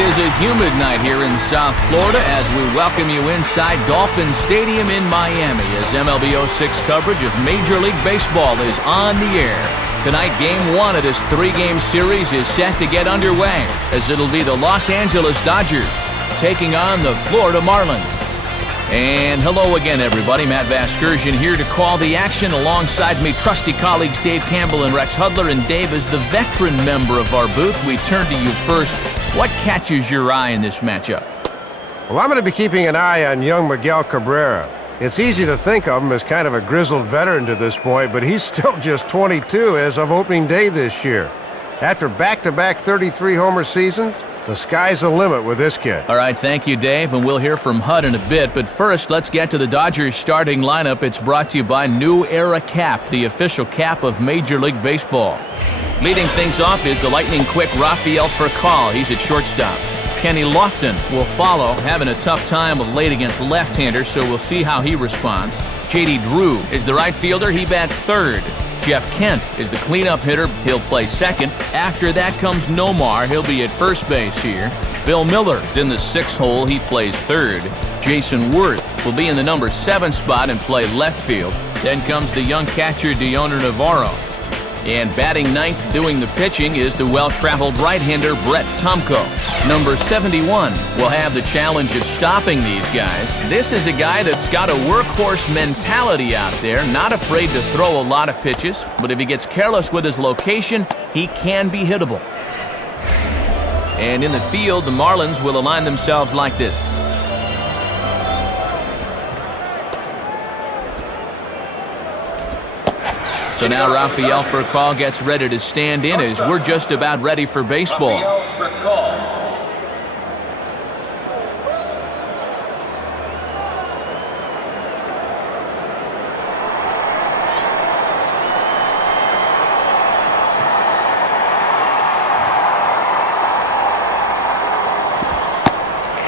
is a humid night here in South Florida as we welcome you inside Dolphin Stadium in Miami as MLB 06 coverage of Major League Baseball is on the air. Tonight, Game 1 of this 3-game series is set to get underway as it'll be the Los Angeles Dodgers taking on the Florida Marlins. And hello again, everybody. Matt Vasgersian here to call the action alongside me, trusty colleagues Dave Campbell and Rex Hudler. And Dave, as the veteran member of our booth, we turn to you first. What catches your eye in this matchup? Well, I'm going to be keeping an eye on young Miguel Cabrera. It's easy to think of him as kind of a grizzled veteran to this point, but he's still just 22 as of opening day this year. After back-to-back 33-homer seasons, the sky's the limit with this kid. All right, thank you, Dave, and we'll hear from Hud in a bit. But first, let's get to the Dodgers starting lineup. It's brought to you by New Era Cap, the official cap of Major League Baseball. Leading things off is the lightning-quick Rafael Furcal. He's at shortstop. Kenny Lofton will follow, having a tough time of late against left-handers, so we'll see how he responds. J.D. Drew is the right fielder. He bats third. Jeff Kent is the cleanup hitter. He'll play second. After that comes Nomar. He'll be at first base here. Bill Miller's in the sixth hole. He plays third. Jason Worth will be in the number 7 spot and play left field. Then comes the young catcher Deoner Navarro. And batting ninth doing the pitching is the well-traveled right-hander Brett Tomko. Number 71 will have the challenge of stopping these guys. This is a guy that's got a workhorse mentality out there, not afraid to throw a lot of pitches, but if he gets careless with his location, he can be hittable. And in the field, the Marlins will align themselves like this. So now Rafael Furcal gets ready to stand in as we're just about ready for baseball.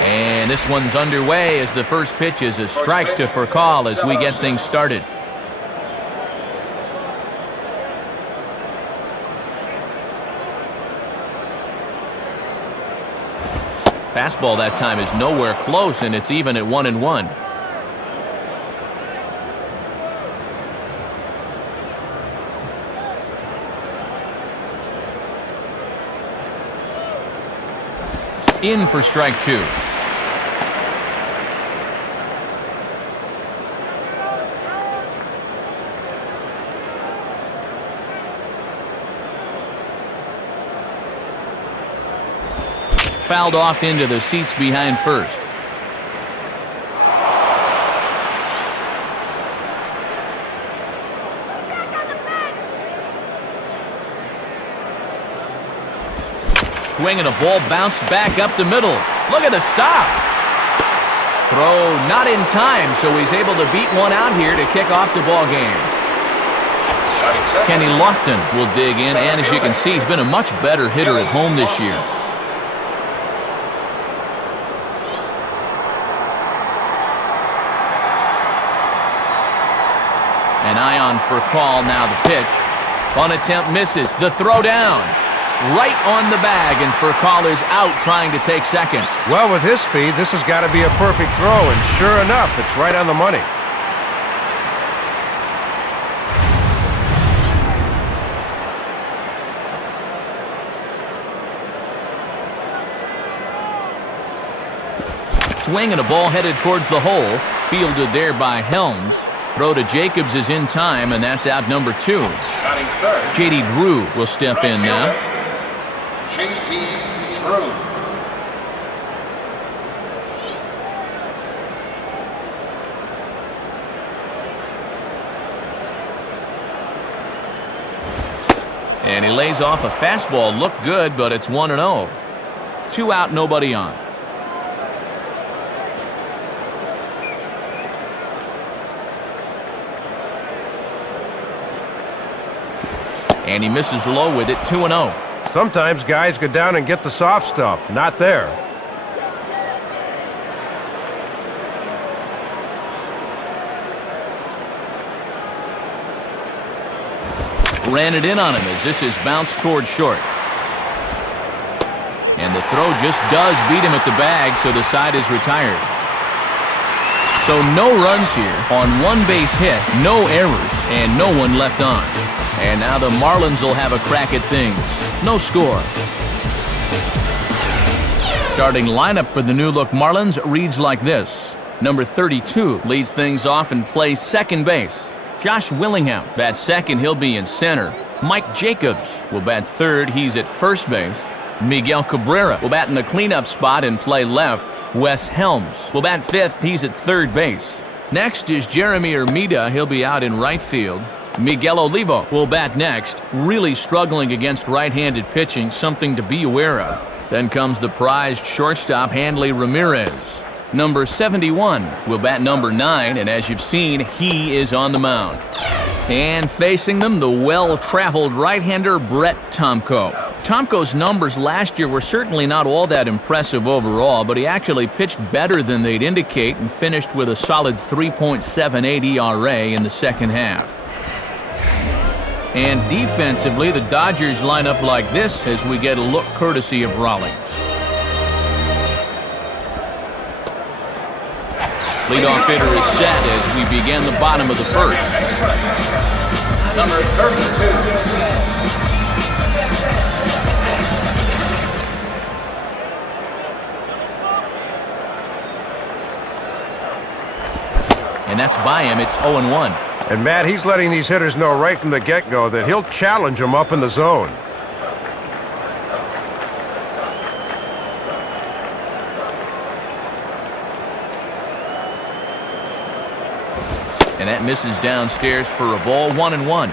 And this one's underway as the first pitch is a strike to Furcal as we get things started. Fastball that time is nowhere close, and it's even at 1-1. In for strike 2. Fouled off into the seats behind first. Swinging a ball bounced back up the middle. Look at the stop. Throw not in time, so he's able to beat one out here to kick off the ball game. Kenny Lofton will dig in, and as you can see, he's been a much better hitter at home this year. An eye on Furcal, now the pitch. One attempt misses. The throw down. Right on the bag, and Furcal is out trying to take second. Well, with his speed, this has got to be a perfect throw, and sure enough, it's right on the money. Swing and a ball headed towards the hole. Fielded there by Helms. Throw to Jacobs is in time, and that's out number 2. J.D. Drew will step in now. J.D. Drew. And he lays off a fastball. Looked good, but it's 1-0. 2 out, nobody on. And he misses low with it, 2-0. Sometimes guys go down and get the soft stuff. Not there. Ran it in on him as this is bounced towards short. And the throw just does beat him at the bag, so the side is retired. So no runs here on one base hit, no errors, and no one left on. And now the Marlins will have a crack at things. No score. Starting lineup for the new-look Marlins reads like this. Number 32 leads things off and plays second base. Josh Willingham bats second, he'll be in center. Mike Jacobs will bat third, he's at first base. Miguel Cabrera will bat in the cleanup spot and play left. Wes Helms will bat fifth, he's at third base. Next is Jeremy Hermida, he'll be out in right field. Miguel Olivo will bat next, really struggling against right-handed pitching, something to be aware of. Then comes the prized shortstop Hanley Ramirez. Number 71 will bat number 9, and as you've seen, he is on the mound. And facing them, the well-traveled right-hander Brett Tomko. Tomko's numbers last year were certainly not all that impressive overall, but he actually pitched better than they'd indicate and finished with a solid 3.78 ERA in the second half. And defensively, the Dodgers line up like this as we get a look courtesy of Rawlings. Leadoff hitter is set as we begin the bottom of the first. Number 32. And that's by him. It's 0-1. And Matt, he's letting these hitters know right from the get-go that he'll challenge them up in the zone. And that misses downstairs for a ball, 1-1.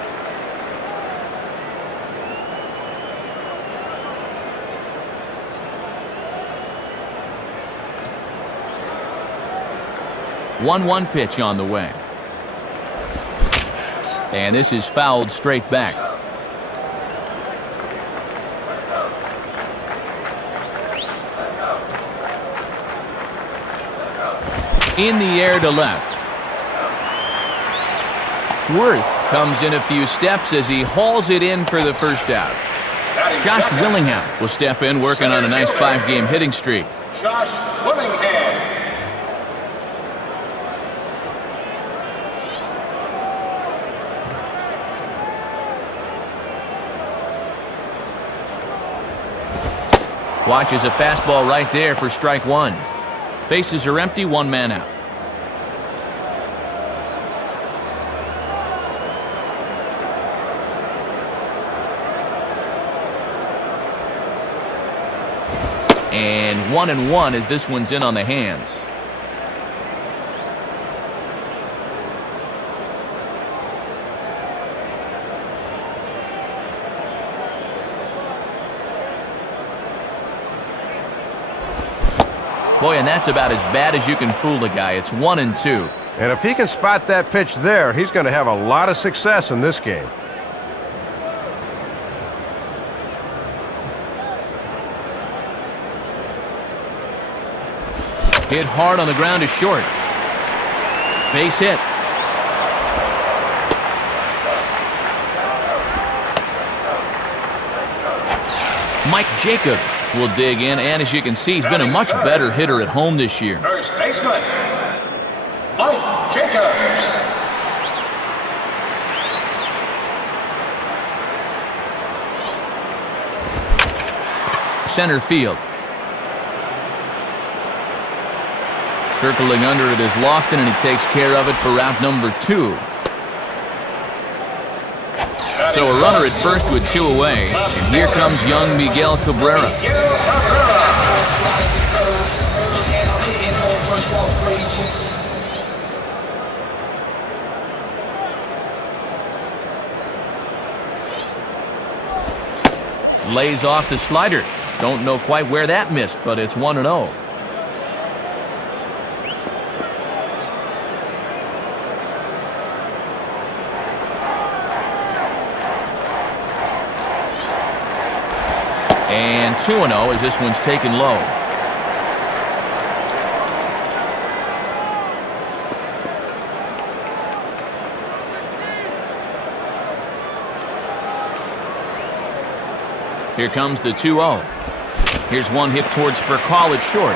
One pitch on the way. And this is fouled straight back. In the air to left. Worth comes in a few steps as he hauls it in for the first out. Josh Willingham will step in, working on a nice 5-game hitting streak. Josh Willingham. Watches a fastball right there for strike one. Bases are empty, one man out. And 1-1 as this one's in on the hands. Boy, and that's about as bad as you can fool a guy. It's 1-2. And if he can spot that pitch there, he's going to have a lot of success in this game. Hit hard on the ground to short. Base hit. Mike Jacobs will dig in, and as you can see, he's been a much better hitter at home this year. First baseman, Mike Jacobs. Center field. Circling under it is Lofton, and he takes care of it for route number 2. So a runner at first with 2 away, and here comes young Miguel Cabrera. Lays off the slider. Don't know quite where that missed, but it's 1-0. And 2-0 as this one's taken low. Here comes the 2-0. Here's one hit towards for call it short.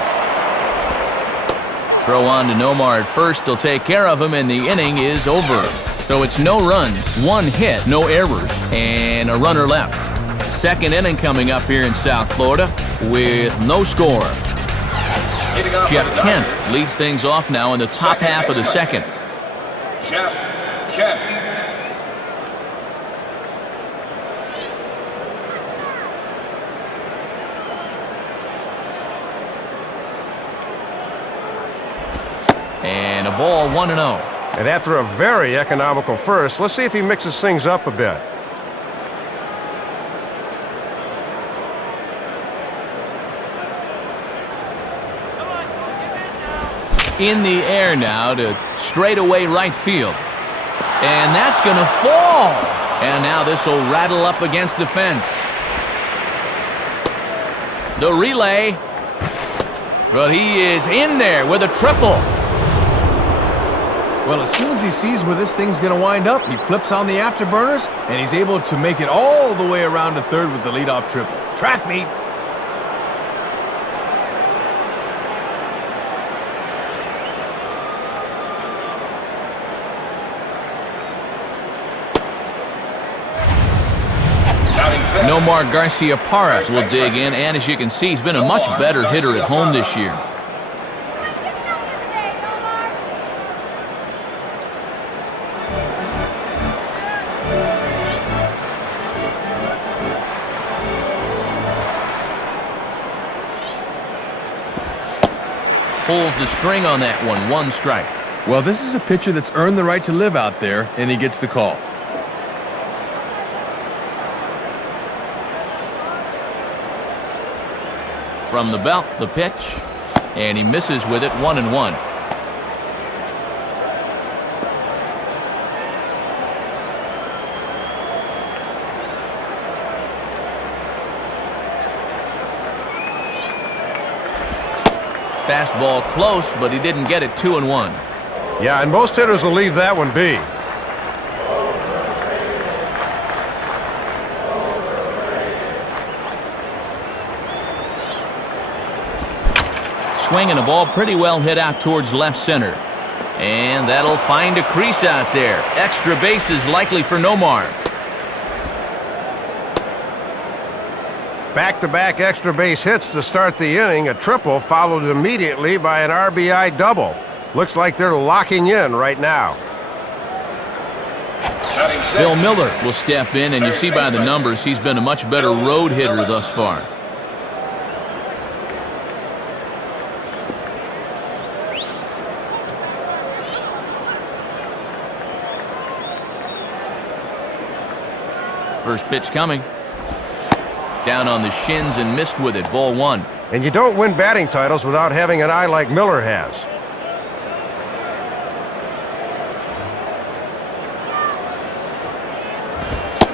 Throw on to Nomar at first. He'll take care of him, and the inning is over. So it's no runs, one hit, no errors, and a runner left. Second inning coming up here in South Florida with no score. Jeff Kent leads things off now in the top half of the second. Jeff Kent. And a ball, 1-0. And after a very economical first, let's see if he mixes things up a bit. In the air now to straightaway right field. And that's going to fall. And now this will rattle up against the fence. The relay. But he is in there with a triple. Well, as soon as he sees where this thing's going to wind up, he flips on the afterburners, and he's able to make it all the way around to third with the leadoff triple. Track meet. Nomar Garcia-Parra will dig in, and as you can see, he's been a much better hitter at home this year. Pulls the string on that one, one strike. Well, this is a pitcher that's earned the right to live out there, and he gets the call. From the belt, the pitch, and he misses with it, 1-1. Fastball close, but he didn't get it, 2-1. Yeah, and most hitters will leave that one be. Swinging a ball pretty well hit out towards left center. And that'll find a crease out there. Extra bases likely for Nomar. Back-to-back extra base hits to start the inning. A triple followed immediately by an RBI double. Looks like they're locking in right now. Bill Miller will step in, and you see by the numbers he's been a much better road hitter thus far. First pitch coming. Down on the shins and missed with it. Ball 1. And you don't win batting titles without having an eye like Miller has.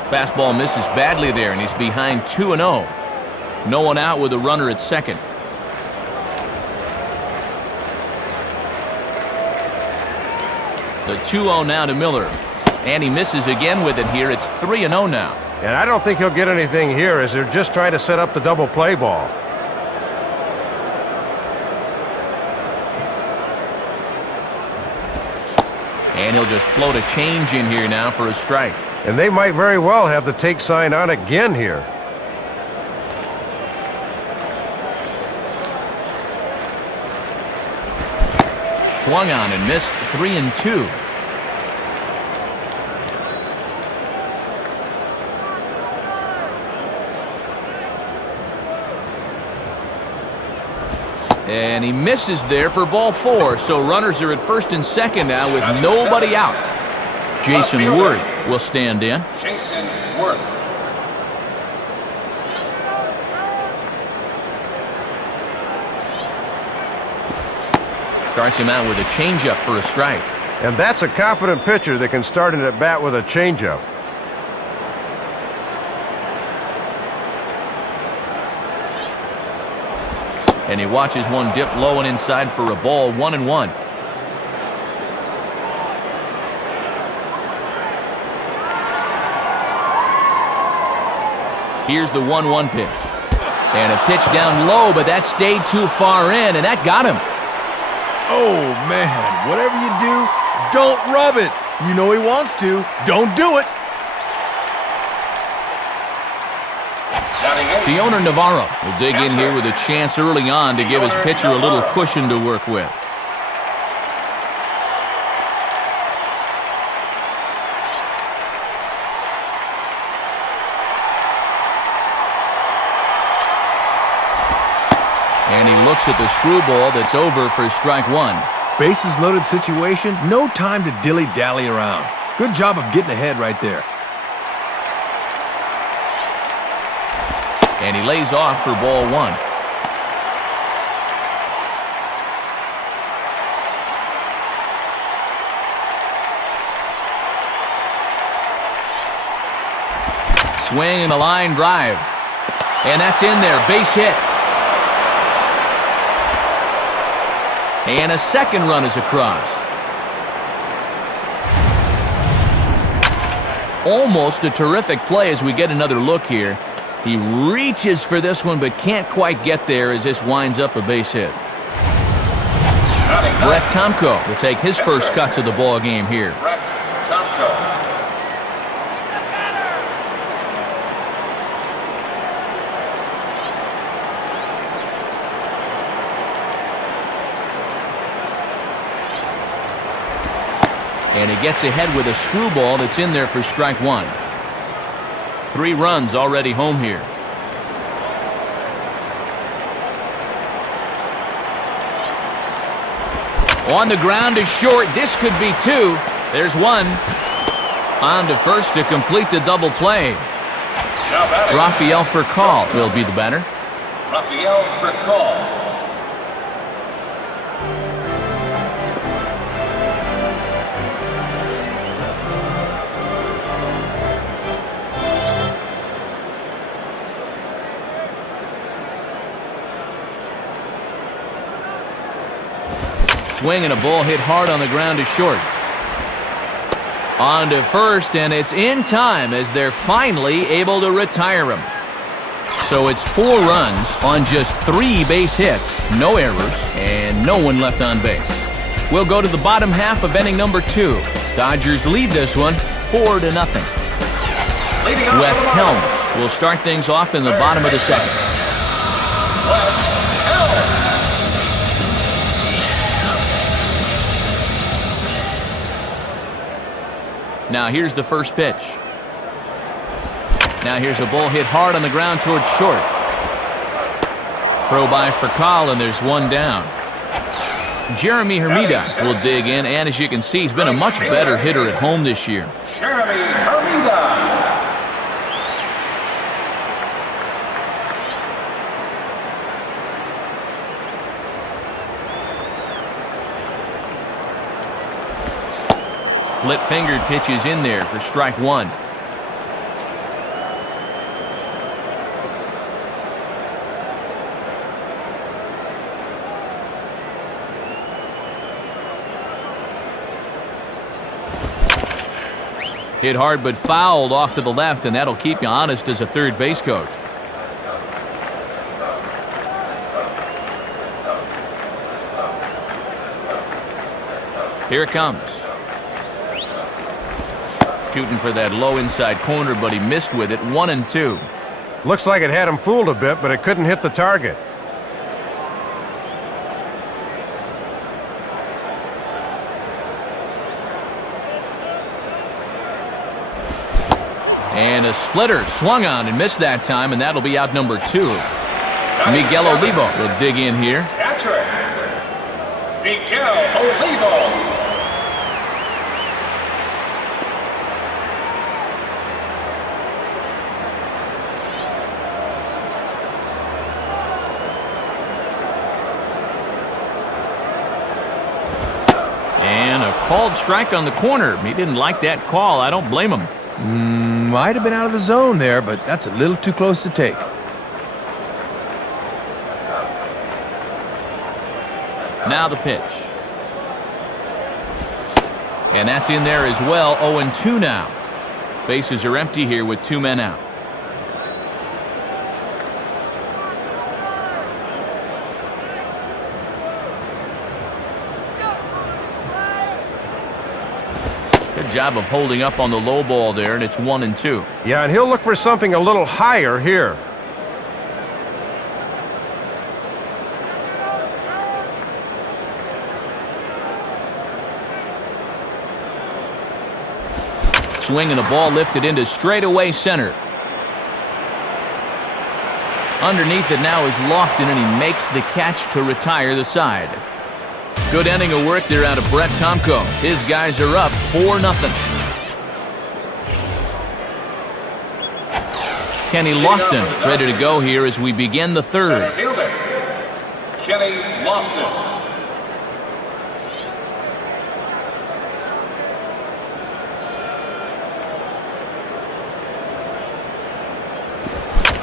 Fastball misses badly there, and he's behind 2-0. No one out with a runner at second. The 2-0 now to Miller. And he misses again with it here. It's 3-0 now. And I don't think he'll get anything here as they're just trying to set up the double play ball. And he'll just float a change in here now for a strike. And they might very well have the take sign on again here. Swung on and missed, 3-2. And he misses there for ball 4. So runners are at first and second now with nobody out. Jason Worth will stand in. Jason Worth. Starts him out with a changeup for a strike. And that's a confident pitcher that can start an at-bat with a changeup. And he watches one dip low and inside for a ball, 1-1. Here's the 1-1 pitch. And a pitch down low, but that stayed too far in, and that got him. Oh, man, whatever you do, don't rub it. You know he wants to. Don't do it. The owner, Navarro, will dig in here with a chance early on to give his pitcher a little cushion to work with. And he looks at the screwball that's over for strike one. Bases loaded situation, no time to dilly-dally around. Good job of getting ahead right there. And he lays off for ball one. Swing and a line drive. And that's in there, base hit. And a second run is across. Almost a terrific play as we get another look here. He reaches for this one but can't quite get there as this winds up a base hit. Brett Tomko will take his first cuts of the ball game here. Brett Tomko. And he gets ahead with a screwball that's in there for strike one. 3 runs already home here. On the ground is short. This could be 2. There's 1. On to first to complete the double play. Rafael Furcal will be the batter. Rafael Furcal. Swing and a ball hit hard on the ground to short. On to first, and it's in time as they're finally able to retire him. So it's 4 runs on just 3 base hits, no errors, and no one left on base. We'll go to the bottom half of inning number 2. Dodgers lead this one 4-0. Wes Helms will start things off in the bottom of the second. Now here's the first pitch. Now here's a ball hit hard on the ground towards short. Throw by Furcal, and there's 1 down. Jeremy Hermida will dig in, and as you can see, he's been a much better hitter at home this year. Jeremy Hermida. Split-fingered pitch is in there for strike 1. Hit hard but fouled off to the left, and that'll keep you honest as a third base coach. Here it comes. Shooting for that low inside corner, but he missed with it. 1-2. Looks like it had him fooled a bit, but it couldn't hit the target. And a splitter swung on and missed that time, and that'll be out number 2. Miguel Olivo will dig in here. Catcher, Miguel Olivo. And a called strike on the corner. He didn't like that call. I don't blame him. Might have been out of the zone there, but that's a little too close to take. Now the pitch. And that's in there as well. 0-2 now. Bases are empty here with 2 men out. job of holding up on the low ball there, and it's 1-2. Yeah, and he'll look for something a little higher here. Swing and a ball lifted into straightaway center. Underneath it now is Lofton, and he makes the catch to retire the side. Good ending of work there out of Brett Tomko. His guys are up 4-0. Kenny Lofton is ready to go here as we begin the third. Center fielder, Kenny Lofton.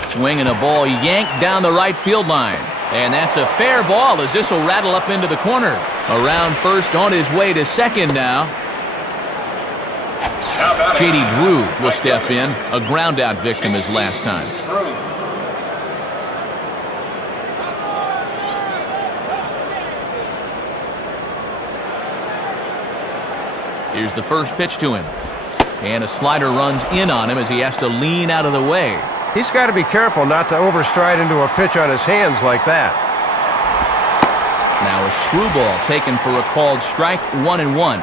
Swing and a ball yanked down the right field line. And that's a fair ball as this will rattle up into the corner. Around first, on his way to second now. J.D. Drew will step in, a ground-out victim his last time. Here's the first pitch to him. And a slider runs in on him as he has to lean out of the way. He's got to be careful not to overstride into a pitch on his hands like that. Now a screwball taken for a called strike, 1-1.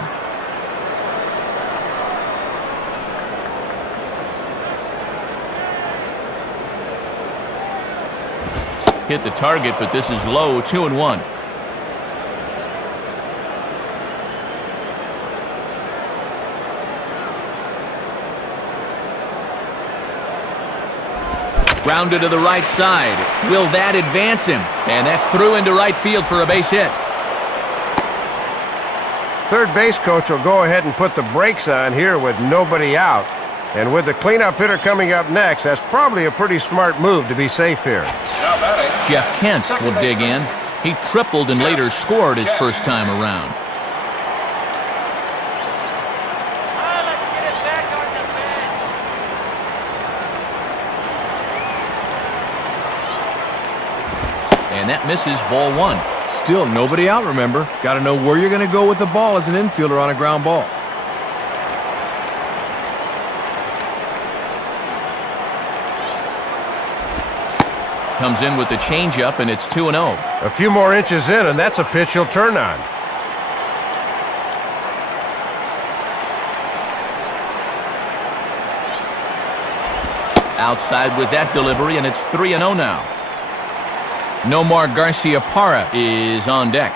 Hit the target, but this is low, 2-1. Grounded to the right side. Will that advance him? And that's through into right field for a base hit. Third base coach will go ahead and put the brakes on here with nobody out. And with the cleanup hitter coming up next, that's probably a pretty smart move to be safe here. Jeff Kent will dig in. He tripled and later scored his first time around. And that misses, ball one. Still nobody out, remember. Got to know where you're going to go with the ball as an infielder on a ground ball. Comes in with the changeup, and it's 2-0. A few more inches in, and that's a pitch he'll turn on. Outside with that delivery, and it's 3-0 now. Nomar Garcia-Parra is on deck.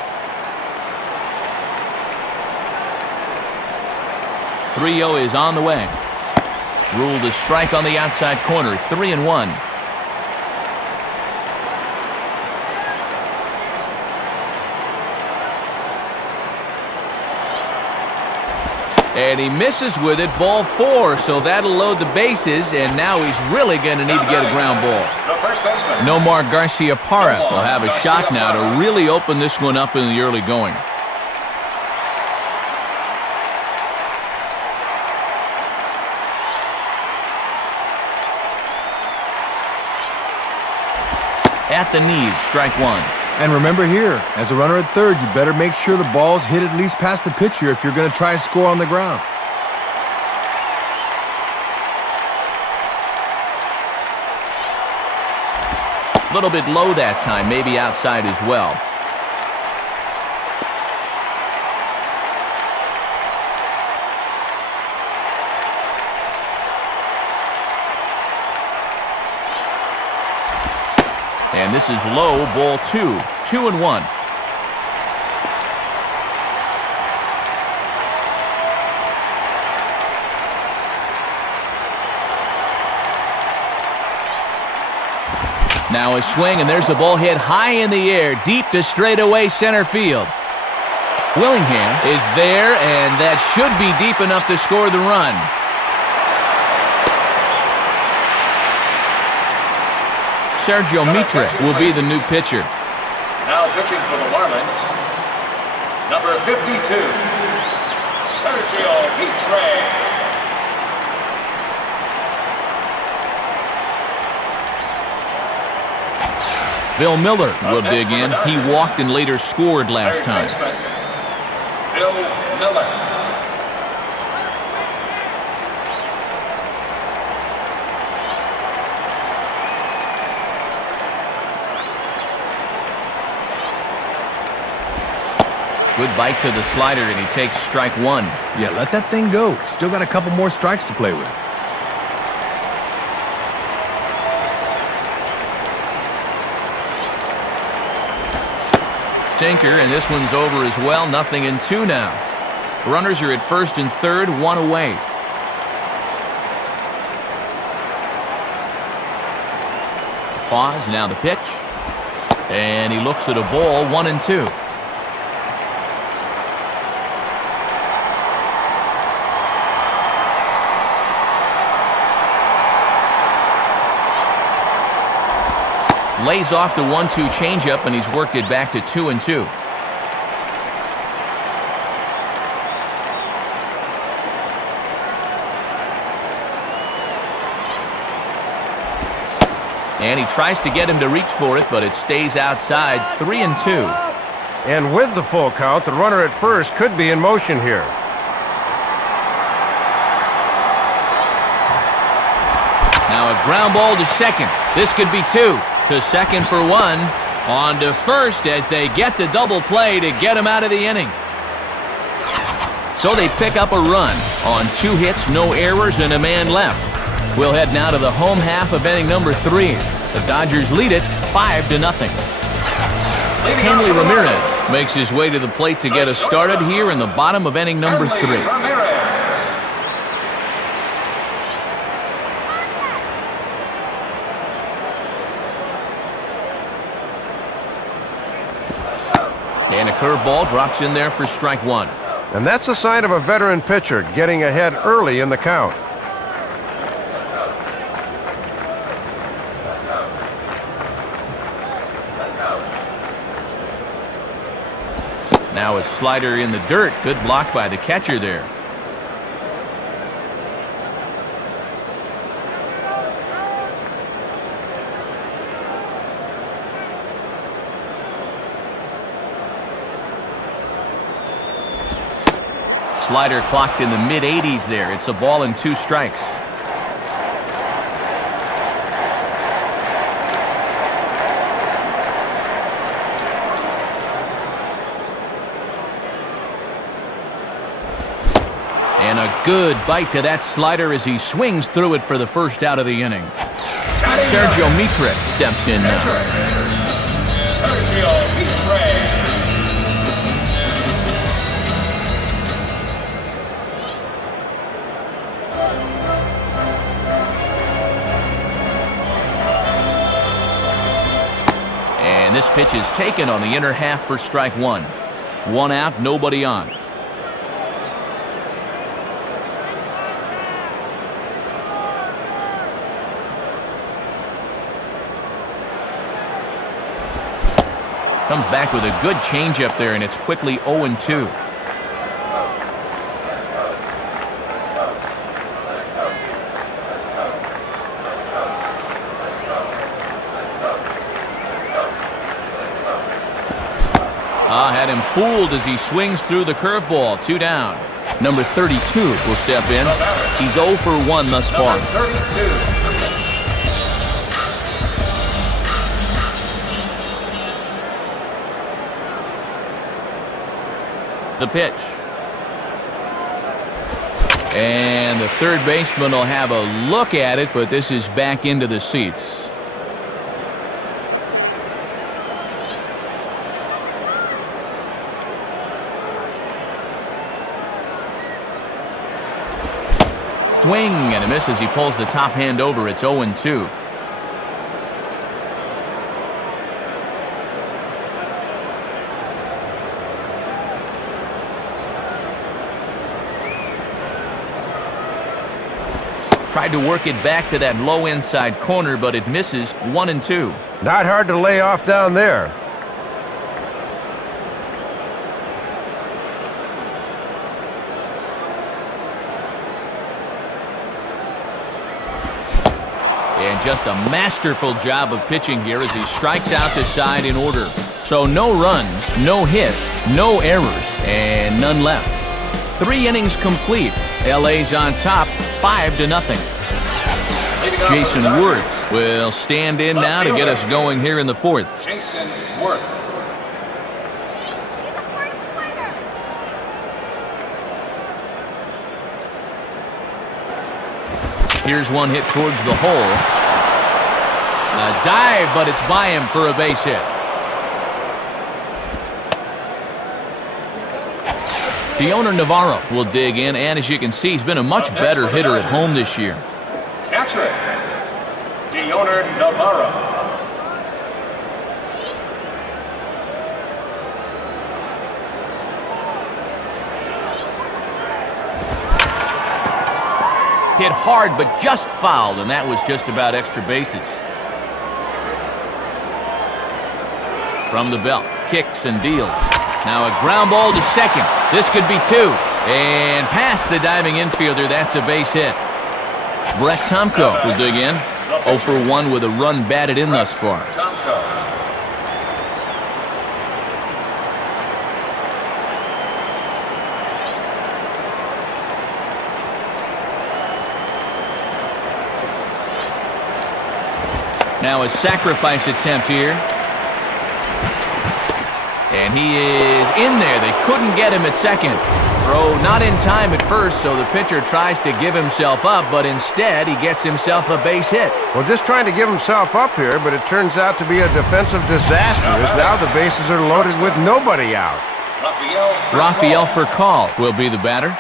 3-0 is on the way. Ruled a strike on the outside corner, 3-1. And he misses with it, ball four, so that'll load the bases, and now he's really going to need to get a ground ball. Nomar Garcia-Parra will have a shot now to really open this one up in the early going. At the knees, strike one. And remember here, as a runner at third, you better make sure the ball's hit at least past the pitcher if you're going to try and score on the ground. A little bit low that time, maybe outside as well. And this is low, ball two, 2-1. Now a swing, and there's a ball hit high in the air, deep to straightaway center field. Willingham is there, and that should be deep enough to score the run. Sergio Mitre will be the new pitcher. Now pitching for the Marlins, number 52, Sergio Mitre. Bill Miller will dig in. He walked and later scored last time. Bill Miller. Good bite to the slider, and he takes strike one. Yeah, let that thing go. Still got a couple more strikes to play with. Sinker, and this one's over as well. 0-2 now. Runners are at first and third, one away. Pause, now the pitch. And he looks at a ball, 1-2. Lays off the 1-2 changeup, and he's worked it back to 2-2. And he tries to get him to reach for it, but it stays outside, 3-2. And with the full count, the runner at first could be in motion here. Now a ground ball to second. This could be two. To second for one. On to first as they get the double play to get him out of the inning. So they pick up a run on 2 hits, no errors, and a man left. We'll head now to the home half of inning number 3. The Dodgers lead it 5-0. Hanley Ramirez makes his way to the plate to get us started here in the bottom of inning number 3. And a curveball drops in there for strike one. And that's a sign of a veteran pitcher getting ahead early in the count. Now a slider in the dirt. Good block by the catcher there. Slider clocked in the mid-80s there. It's a ball and 2 strikes. And a good bite to that slider as he swings through it for the first out of the inning. Sergio Mitre steps in now. Sergio Mitre. And this pitch is taken on the inner half for strike one. 1 out, nobody on. Comes back with a good changeup there, and it's quickly 0-2. Had him fooled as he swings through the curveball. 2 down. Number 32 will step in. He's 0 for 1 thus far. Number 32. The pitch. And the third baseman will have a look at it, but this is back into the seats. Swing and a miss as he pulls the top hand over. It's 0-2. Tried to work it back to that low inside corner, but it misses. 1-2. Not hard to lay off down there. And just a masterful job of pitching here as he strikes out the side in order. So no runs, no hits, no errors, and none left. 3 innings complete. LA's on top, 5-0. Jason Worth will stand in now to get us going here in the 4th. Jason Worth. Here's one hit towards the hole. A dive, but it's by him for a base hit. Deoner Navarro will dig in, and as you can see, he's been a much better hitter at home this year. Catcher, Deoner Navarro. Hit hard, but just fouled, and that was just about extra bases. From the belt, kicks and deals. Now a ground ball to second. This could be two. And past the diving infielder, that's a base hit. Brett Tomko will dig in. 0 for 1 with a run batted in thus far. Now a sacrifice attempt here. And he is in there. They couldn't get him at second. Throw not in time at first, so the pitcher tries to give himself up, but instead he gets himself a base hit. Well, just trying to give himself up here, but it turns out to be a defensive disaster as now the bases are loaded with nobody out. Rafael Furcal will be the batter.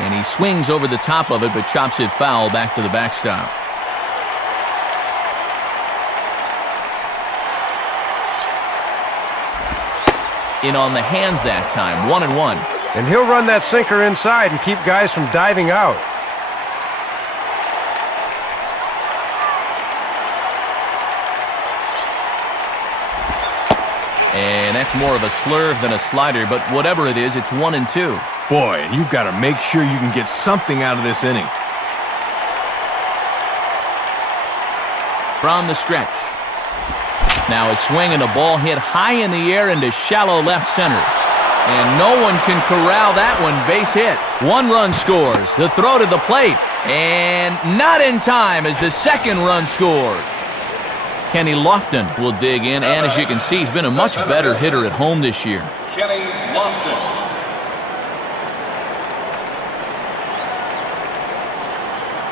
And he swings over the top of it, but chops it foul back to the backstop. In on the hands that time, 1-1. And he'll run that sinker inside and keep guys from diving out. And that's more of a slurve than a slider, but whatever it is, it's 1-2. Boy, and you've got to make sure you can get something out of this inning. From the stretch. Now a swing and a ball hit high in the air into shallow left center. And no one can corral that one. Base hit. 1 run scores. The throw to the plate. And not in time as the second run scores. Kenny Lofton will dig in, and as you can see, he's been a much better hitter at home this year. Kenny Lofton.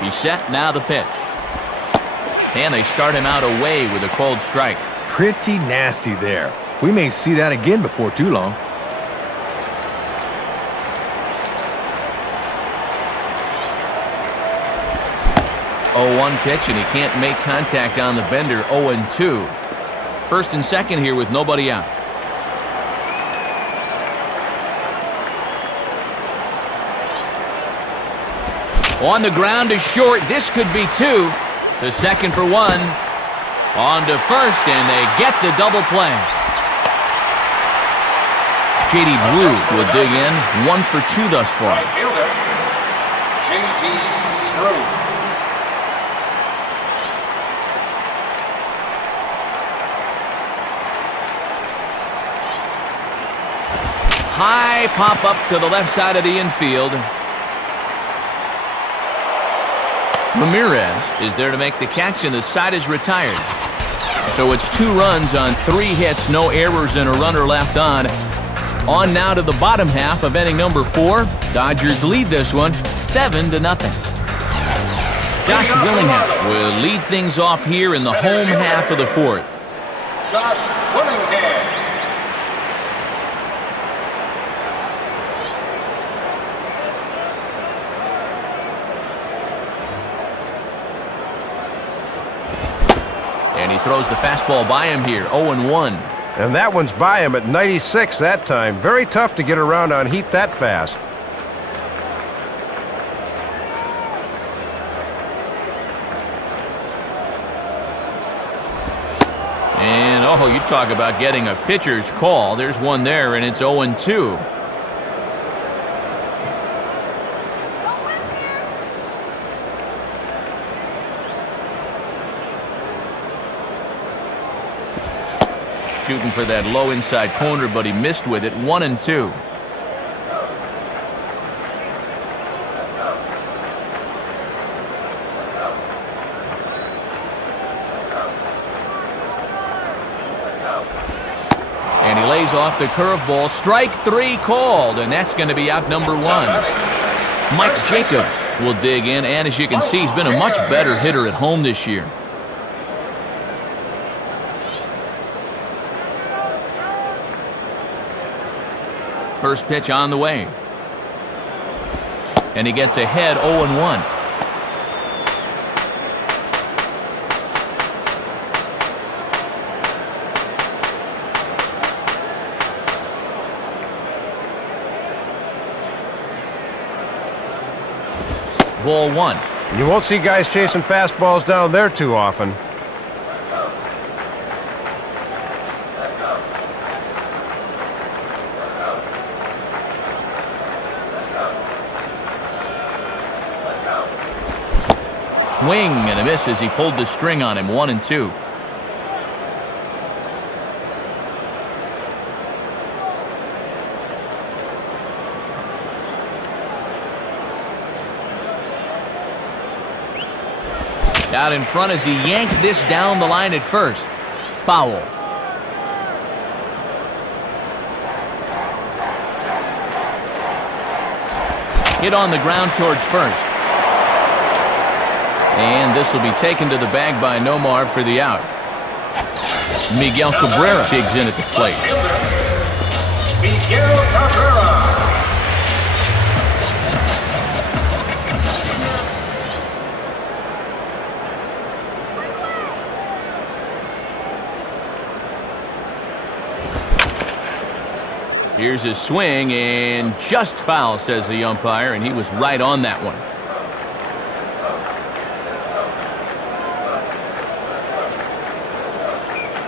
He's set, now the pitch. And they start him out away with a cold strike. Pretty nasty there. We may see that again before too long. 0-1 pitch, and he can't make contact on the bender. 0-2. First and second here with nobody out. On the ground is short. This could be 2. To second for 1. On to first, and they get the double play. J.D. Blue will dig in. 1 for 2 thus far. Right fielder, J.D. Drew. High pop up to the left side of the infield. Ramirez is there to make the catch, and the side is retired. So it's 2 runs on 3 hits, no errors, and a runner left on. On now to the bottom half of inning number 4. Dodgers lead this one 7-0. Josh Willingham will lead things off here in the home half of the 4th. Josh Willingham. And he throws the fastball by him here, 0-1. And that one's by him at 96 that time. Very tough to get around on heat that fast. And, oh, you talk about getting a pitcher's call. There's one there, and it's 0-2. Shooting for that low inside corner, but he missed with it. 1-2. And he lays off the curveball. Strike 3 called, and that's going to be out number 1. Mike Jacobs will dig in, and as you can see, he's been a much better hitter at home this year. First pitch on the way. And he gets ahead 0-1. Ball 1. You won't see guys chasing fastballs down there too often. Swing and a miss as he pulled the string on him. 1-2. Out in front as he yanks this down the line at first. Foul. Hit on the ground towards first. And this will be taken to the bag by Nomar for the out. Miguel Cabrera digs in at the plate. Miguel Cabrera. Here's his swing, and just foul, says the umpire, and he was right on that one.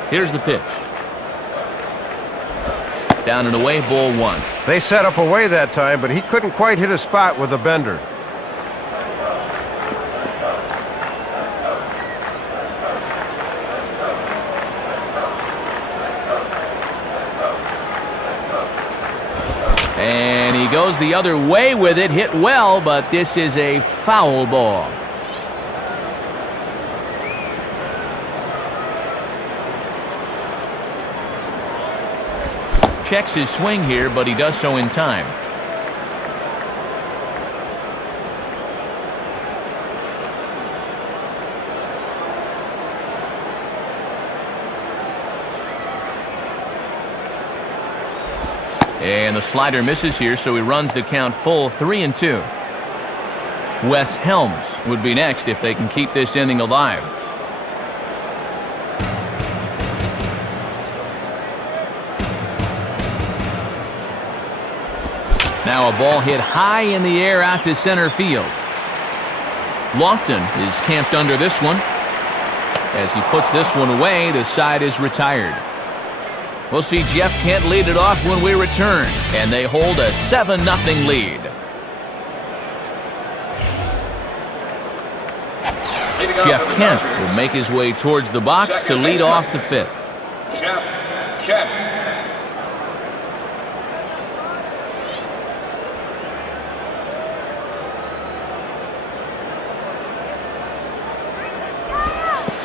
Here's the pitch. Down and away, ball 1. They set up away that time, but he couldn't quite hit a spot with a bender. And he goes the other way with it, hit well, but this is a foul ball. Checks his swing here, but he does so in time. And the slider misses here, so he runs the count full, 3-2. Wes Helms would be next if they can keep this inning alive. Now a ball hit high in the air out to center field. Lofton is camped under this one. As he puts this one away, the side is retired. We'll see Jeff Kent lead it off when we return, and they hold a 7-0 lead. Jeff Kent will make his way towards the box to lead off the 5th. Jeff Kent.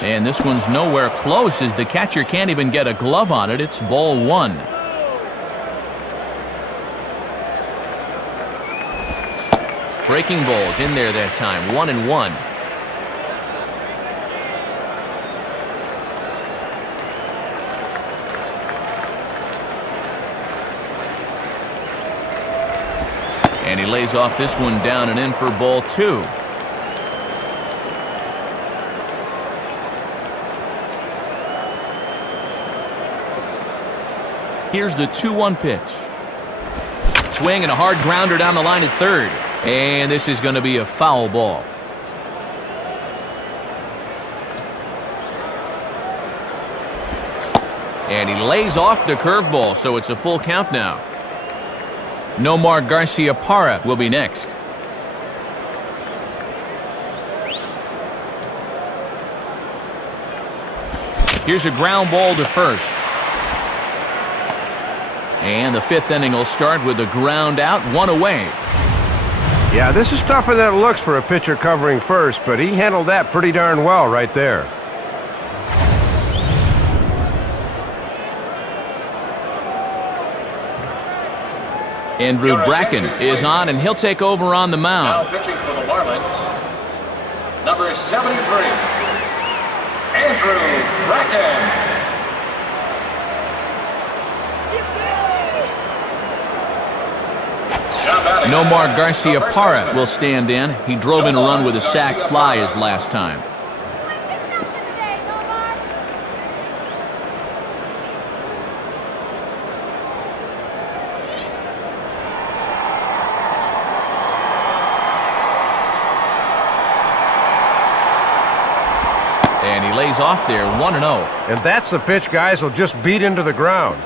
And this one's nowhere close as the catcher can't even get a glove on it. It's ball 1. Breaking balls in there that time, 1-1. And he lays off this one down and in for ball 2. Here's the 2-1 pitch. Swing and a hard grounder down the line at third. And this is going to be a foul ball. And he lays off the curveball, so it's a full count now. Nomar Garcia-Parra will be next. Here's a ground ball to first. And the 5th inning will start with a ground out, 1 away. Yeah, this is tougher than it looks for a pitcher covering first, but he handled that pretty darn well right there. Andrew Bracken is on, and he'll take over on the Now mound. pitching for the Marlins, number 73, Andrew Bracken. Nomar Garcia-Parra will stand in. He drove in a run with a sac fly his last time. And he lays off there, 1-0. And that's the pitch guys will just beat into the ground.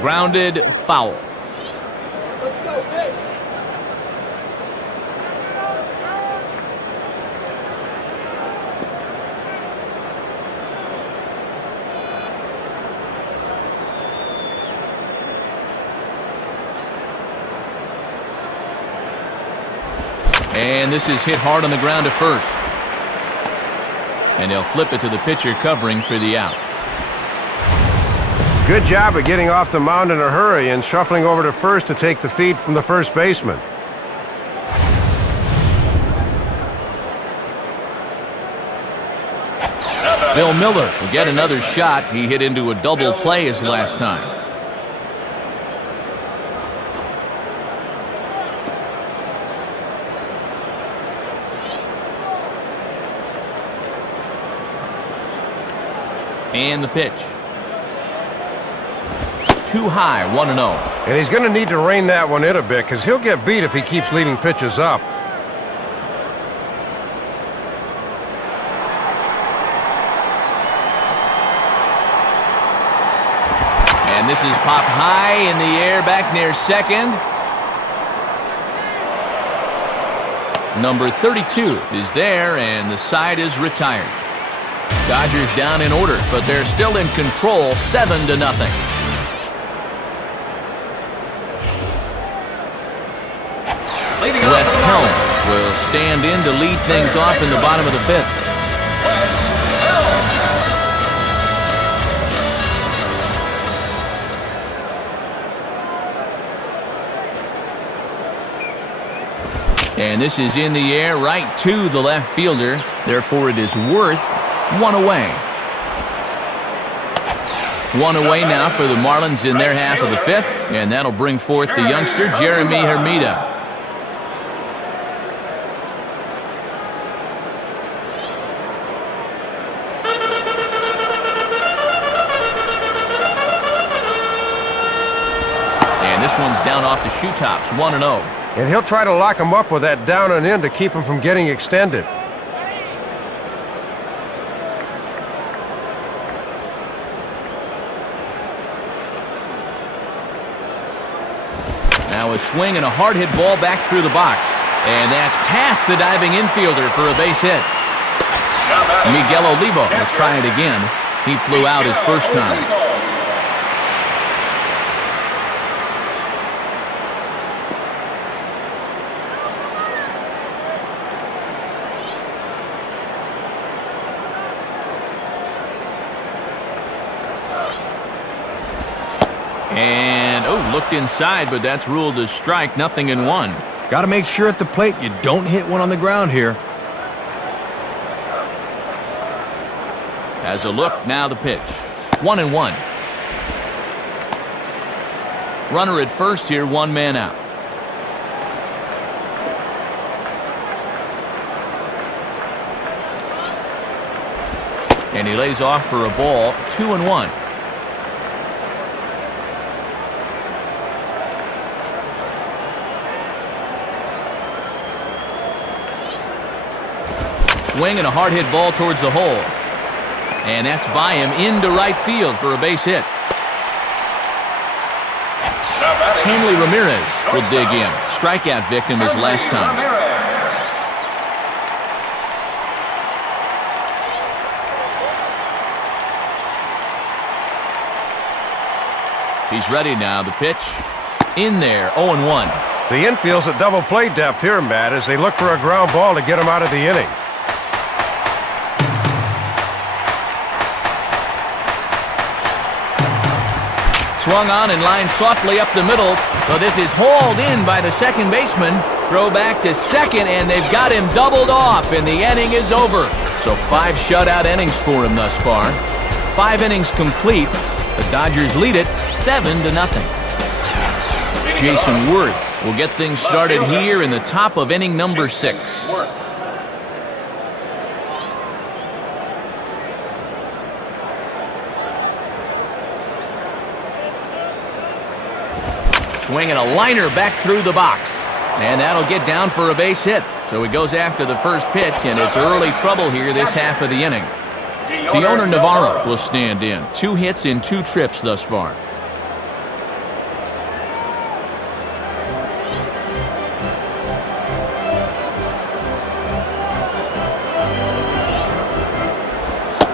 Grounded foul. And this is hit hard on the ground to first. And they'll flip it to the pitcher covering for the out. Good job of getting off the mound in a hurry and shuffling over to first to take the feed from the first baseman. Bill Miller will get another shot. He hit into a double play his last time. And the pitch. Too high, 1-0. And he's going to need to rein that one in a bit because he'll get beat if he keeps leaving pitches up. And this is popped high in the air back near second. Number 32 is there, and the side is retired. Dodgers down in order, but they're still in control, 7-0. Wes Helms will stand in to lead things off in the bottom of the fifth. And this is in the air right to the left fielder. Therefore, it is worth one away. One away now for the Marlins in their half of the fifth, and that'll bring forth the youngster, Jeremy Hermida. And this one's down off the shoe tops, 1-0. And he'll try to lock him up with that down and in to keep him from getting extended. Now a swing and a hard hit ball back through the box. And that's past the diving infielder for a base hit. Miguel Olivo will try it again. He flew out his first time. And, looked inside, but that's ruled a strike, 0-1. Got to make sure at the plate you don't hit one on the ground here. Has a look, now the pitch. 1-1. Runner at first here, one man out. And he lays off for a ball, 2-1. Swing and a hard hit ball towards the hole. And that's by him into right field for a base hit. Hanley Ramirez will dig in. Strikeout victim his last time. He's ready now. The pitch in there, 0-1. The infield's at double play depth here, Matt, as they look for a ground ball to get him out of the inning. Swung on and lined softly up the middle. Well, this is hauled in by the second baseman. Throw back to second, and they've got him doubled off, and the inning is over. So 5 shutout innings for him thus far. 5 innings complete. The Dodgers lead it 7-0. Jason Worth will get things started here in the top of inning number 6. Swinging a liner back through the box. And that'll get down for a base hit. So he goes after the first pitch, and it's early trouble here this half of the inning. Deoner Navarro will stand in. 2 hits in 2 trips thus far.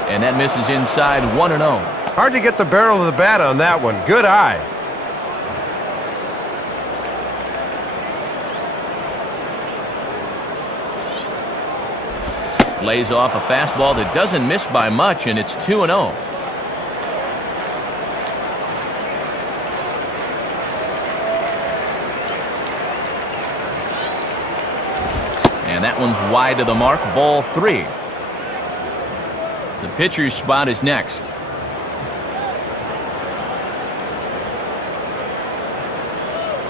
And that misses inside 1-0. Hard to get the barrel of the bat on that one. Good eye. Lays off a fastball that doesn't miss by much, and it's 2-0. And that one's wide of the mark, ball 3. The pitcher's spot is next.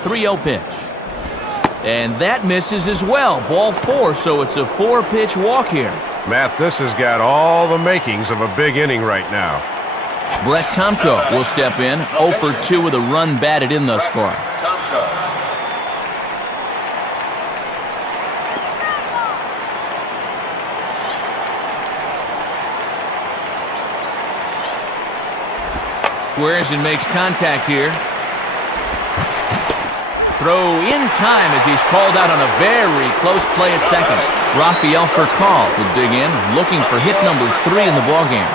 .30 pitch. And that misses as well. Ball 4, so it's a 4-pitch walk here. Matt, this has got all the makings of a big inning right now. Brett Tomko will step in. 0 for 2 with a run batted in thus far. Squares and makes contact here. Throw in time as he's called out on a very close play at second. Rafael Furcal will dig in, looking for hit number 3 in the ballgame.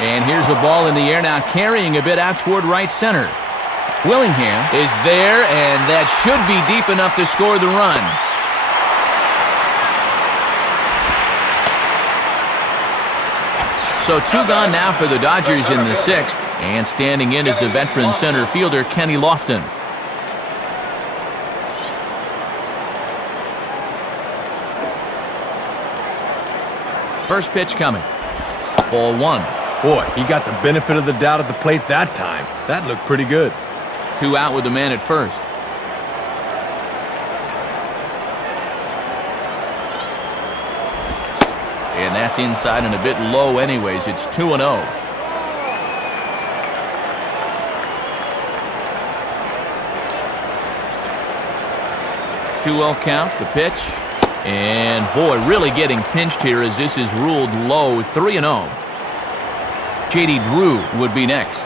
And here's a ball in the air now, carrying a bit out toward right center. Willingham is there, and that should be deep enough to score the run. So 2 gone now for the Dodgers in the 6th, and standing in is the veteran center fielder Kenny Lofton. First pitch coming. Ball 1. Boy, he got the benefit of the doubt at the plate that time. That looked pretty good. 2 out with the man at first. And that's inside and a bit low anyways. It's 2-0. 2-0 count, the pitch. And boy, really getting pinched here as this is ruled low. 3-0. J.D. Drew would be next.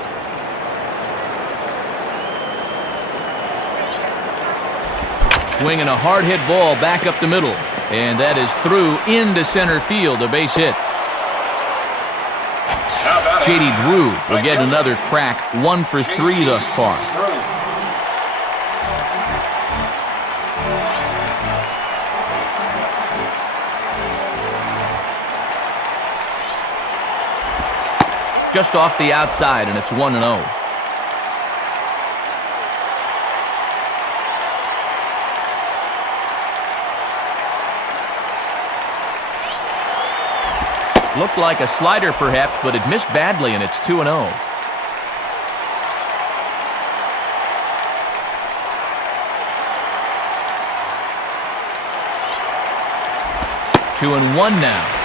Swinging a hard hit ball back up the middle. And that is through into center field, a base hit. J.D. Drew will get another crack, 1 for 3 thus far. Just off the outside, and it's 1-0. Looked like a slider perhaps, but it missed badly, and it's 2-0. Two and 1 now.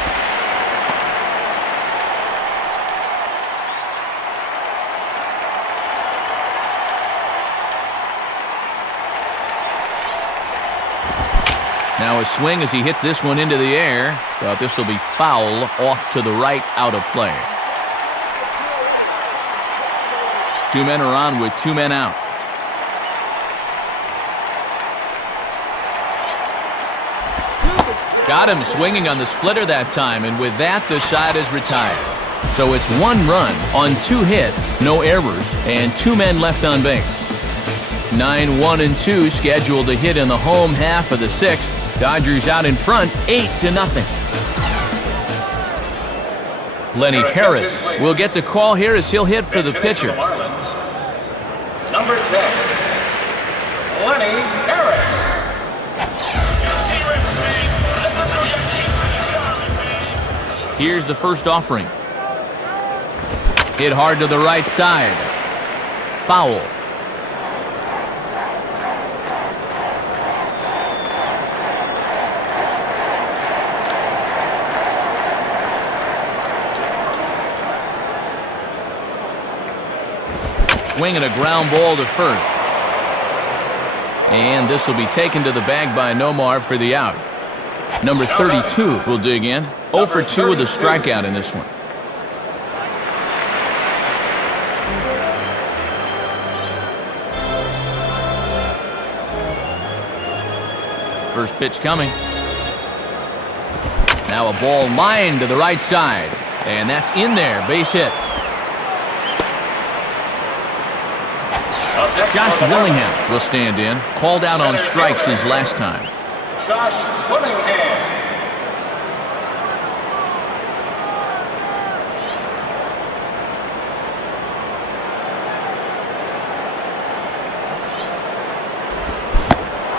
Now a swing as he hits this one into the air, but this will be foul off to the right, out of play. 2 men are on with 2 men out. Got him swinging on the splitter that time, and with that, the side is retired. So it's 1 run on 2 hits, no errors, and 2 men left on base. 9-1-2 scheduled to hit in the home half of the 6th. Dodgers out in front, 8-0. Lenny Harris will get the call here as he'll hit for the pitcher. Marlins, number 10, Lenny Harris. Here's the first offering. Hit hard to the right side. Foul. Swinging a ground ball to first. And this will be taken to the bag by Nomar for the out. Number 32 will dig in. 0 for 2 with a strikeout in this one. First pitch coming. Now a ball lined to the right side. And that's in there. Base hit. Josh Willingham will stand in. Called out on strikes his last time. Josh Willingham.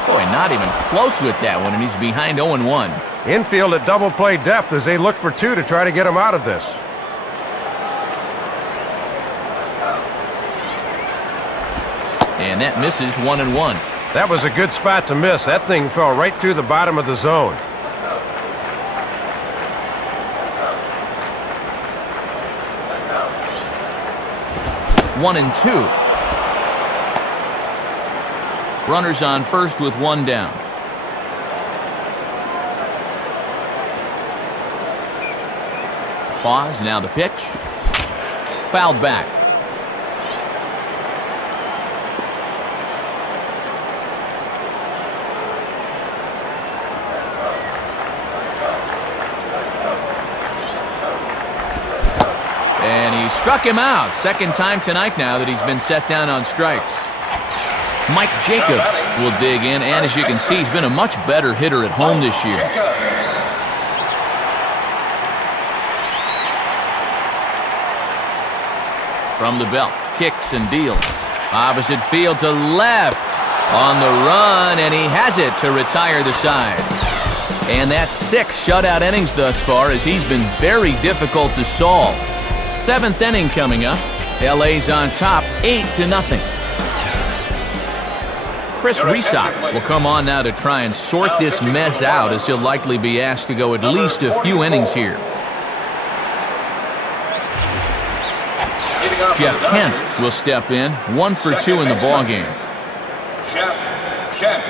Boy, not even close with that one, and he's behind 0-1. Infield at double play depth as they look for 2 to try to get him out of this. And that misses 1-1. That was a good spot to miss. That thing fell right through the bottom of the zone. One and 2. Runners on first with 1 down. Pause, now the pitch. Fouled back. And he struck him out. Second time tonight now that he's been set down on strikes. Mike Jacobs will dig in, and as you can see, he's been a much better hitter at home this year. From the belt, kicks and deals. Opposite field to left. On the run, and he has it to retire the side. And that's 6 shutout innings thus far as he's been very difficult to solve. 7th inning coming up. LA's on top, 8-0. Chris Resock will come on now to try and sort this mess out as he'll likely be asked to go at least a few innings here. Jeff Kent will step in, 1 for 2 in the ballgame. Jeff Kent.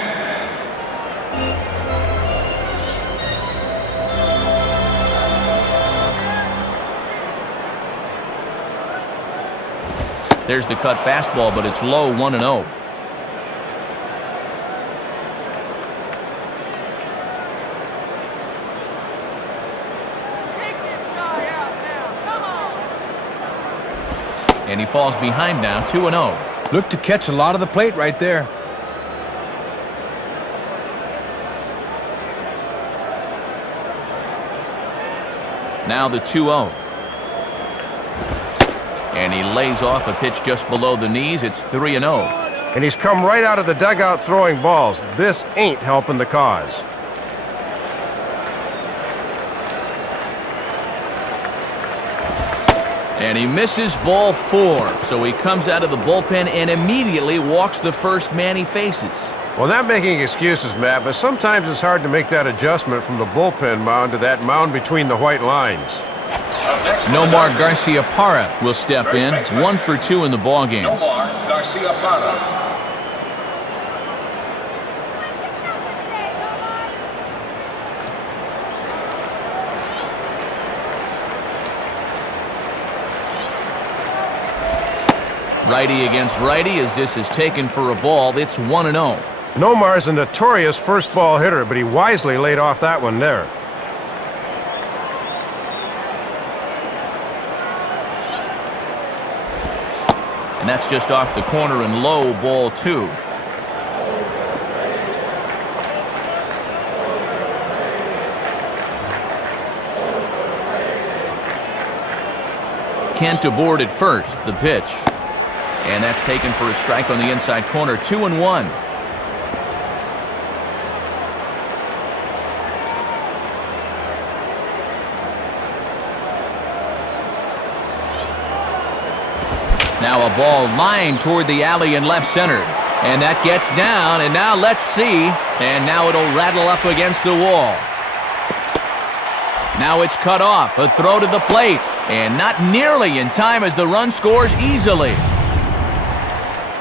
There's the cut fastball, but it's low, 1-0. And he falls behind now, 2-0. Look to catch a lot of the plate right there. Now the 2-0. And he lays off a pitch just below the knees. It's 3-0. And he's come right out of the dugout throwing balls. This ain't helping the cause. And he misses ball 4. So he comes out of the bullpen and immediately walks the first man he faces. Well, not making excuses, Matt, but sometimes it's hard to make that adjustment from the bullpen mound to that mound between the white lines. Nomar Garciaparra will step in, 1 for 2 in the ballgame. Nomar Garciaparra. Righty against righty as this is taken for a ball. It's 1-0. Nomar's a notorious first ball hitter, but he wisely laid off that one there. And that's just off the corner and low, ball 2. Kent aboard at first, the pitch. And that's taken for a strike on the inside corner, 2-1. Now a ball lined toward the alley in left center. And that gets down, and now let's see. And now it'll rattle up against the wall. Now it's cut off, a throw to the plate. And not nearly in time as the run scores easily.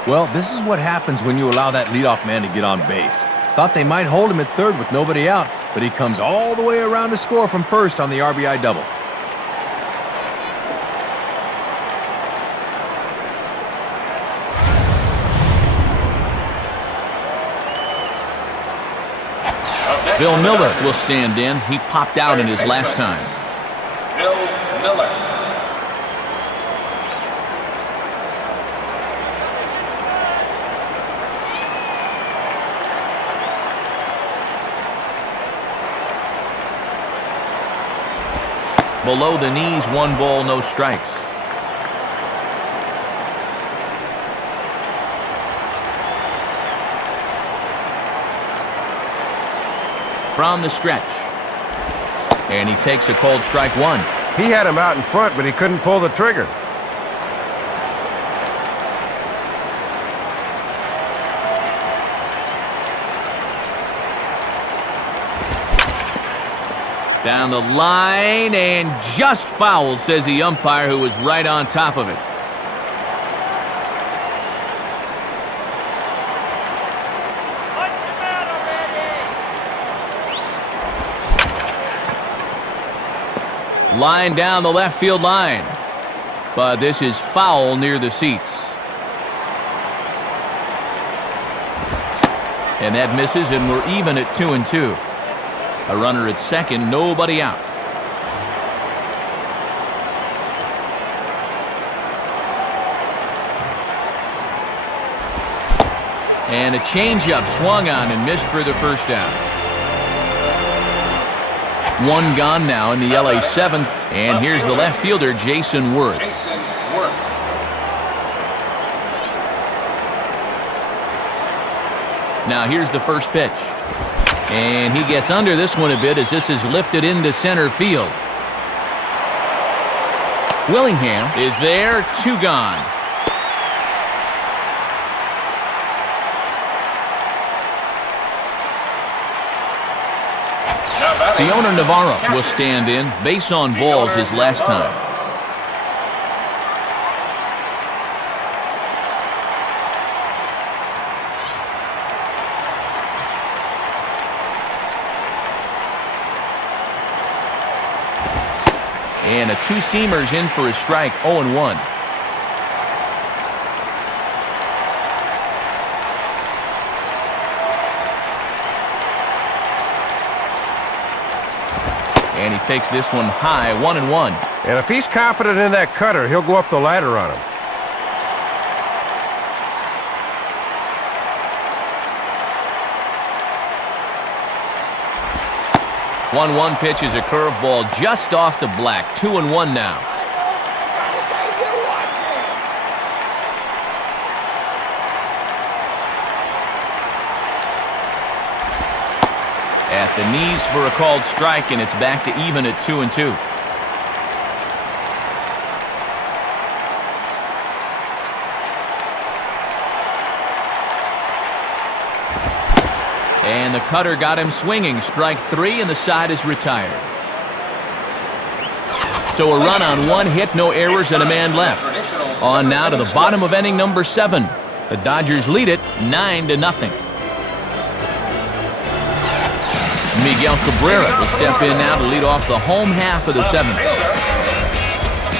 Well, this is what happens when you allow that leadoff man to get on base. Thought they might hold him at third with nobody out, but he comes all the way around to score from first on the RBI double. Bill Miller will stand in. He popped out in his last time. Bill Miller. Below the knees, 1 ball, no strikes. From the stretch. And he takes a called strike 1. He had him out in front, but he couldn't pull the trigger. Down the line and just foul, says the umpire, who was right on top of it. Line down the left field line. But this is foul near the seats. And that misses, and we're even at 2-2. A runner at second, nobody out. And a changeup swung on and missed for the first down. 1 gone now in the LA 7th, and here's the left fielder, Jason Worth. Now here's the first pitch. And he gets under this one a bit as this is lifted into center field. Willingham is there, 2 gone. The owner, Navarro, will stand in. Base on balls his last time. And a 2-seamers in for a strike, 0-1. And he takes this one high, 1-1. And if he's confident in that cutter, he'll go up the ladder on him. One pitch is a curveball just off the black. 2-1 now. At the knees for a called strike, and it's back to even at 2-2. And the cutter got him swinging. Strike 3, and the side is retired. So a run on 1 hit, no errors, and a man left. On now to the bottom of inning number 7. The Dodgers lead it 9-0. Miguel Cabrera will step in now to lead off the home half of the 7th.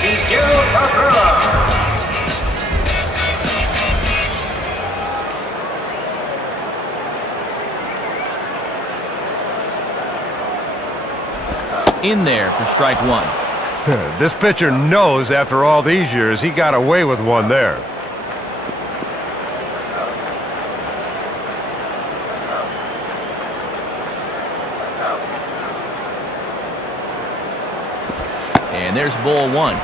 Miguel Cabrera. in there for strike one. This pitcher knows after all these years he got away with one there. And there's ball one.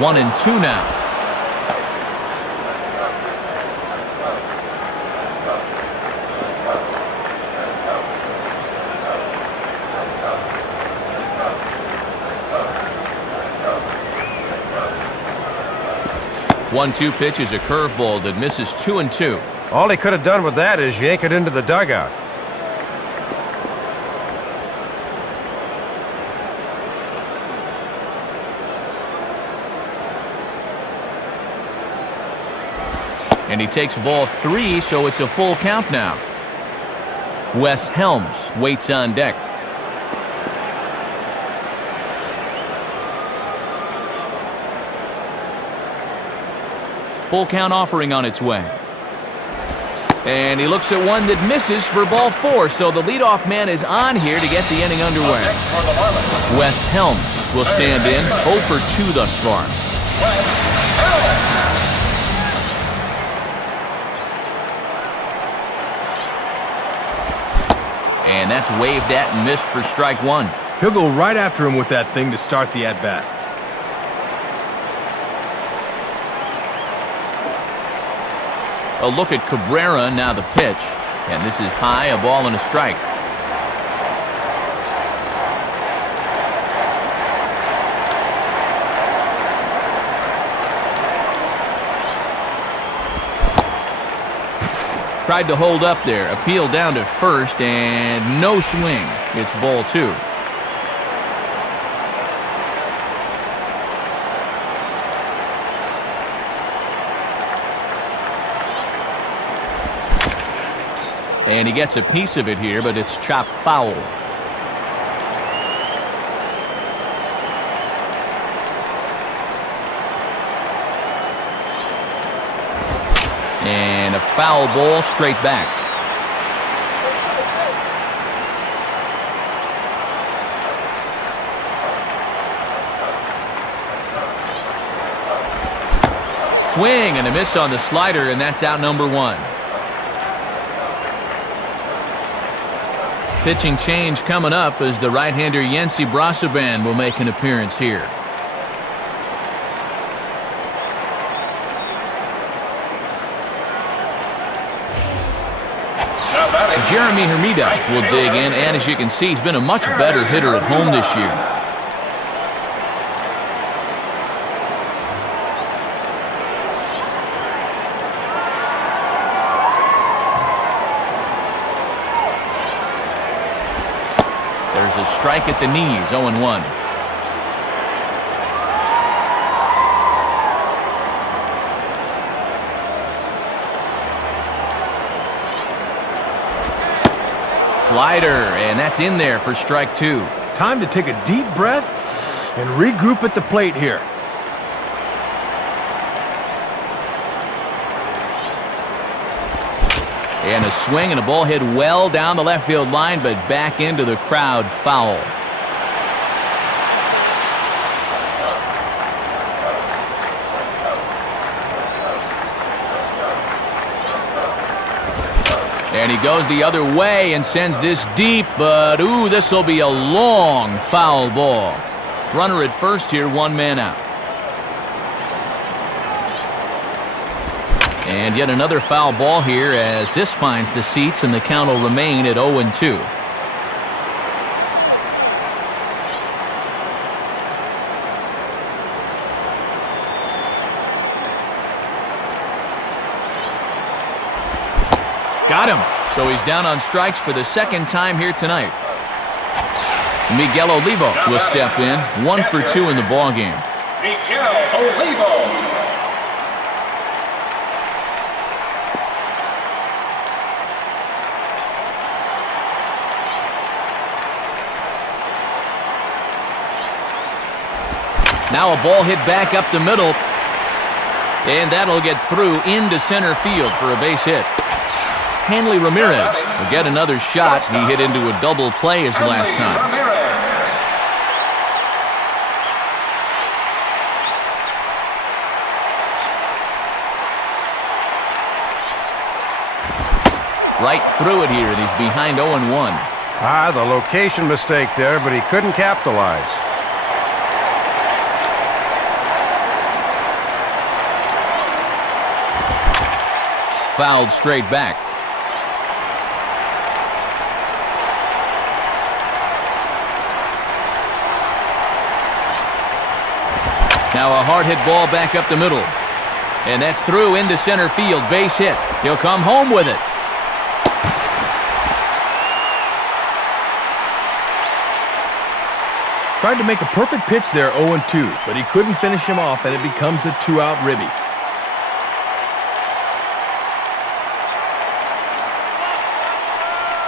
One and two now. One-two pitch is a curveball that misses 2-2. All he could have done with that is yank it into the dugout. And he takes ball three, so it's a full count now. Wes Helms waits on deck. Full count offering on its way. And he looks at one that misses for ball four, so the leadoff man is on here to get the inning underway. Wes Helms will stand in, 0 for 2 thus far. And that's waved at and missed for strike one. He'll go right after him with that thing to start the at-bat. A look at Cabrera, now the pitch. And this is high, a ball and a strike. Tried to hold up there, appeal down to first, and no swing. It's ball two. And he gets a piece of it here, but it's chopped foul. And a foul ball straight back. Swing and a miss on the slider, and that's out number one. Pitching change coming up as the right-hander Yency Brasaban will make an appearance here. Jeremy Hermida will dig in, and as you can see, he's been a much better hitter at home this year. There's a strike at the knees, 0-1. Slider, and that's in there for strike two. Time to take a deep breath and regroup at the plate here. And a swing and a ball hit well down the left field line, but back into the crowd, foul. And he goes the other way and sends this deep, but ooh, this will be a long foul ball. Runner at first here, one man out. And yet another foul ball here as this finds the seats, and the count will remain at 0-2. Got him. So he's down on strikes for the second time here tonight. Miguel Olivo will step in, 1 for 2 in the ballgame. Miguel Olivo. Now a ball hit back up the middle. And that'll get through into center field for a base hit. Hanley Ramirez will get another shot. He hit into a double play his last time. Right through it here, and he's behind 0-1. The location mistake there, but he couldn't capitalize. Fouled straight back. Now a hard hit ball back up the middle. And that's through into center field. Base hit. He'll come home with it. Tried to make a perfect pitch there, 0-2, but he couldn't finish him off, and it becomes a 2-out ribby.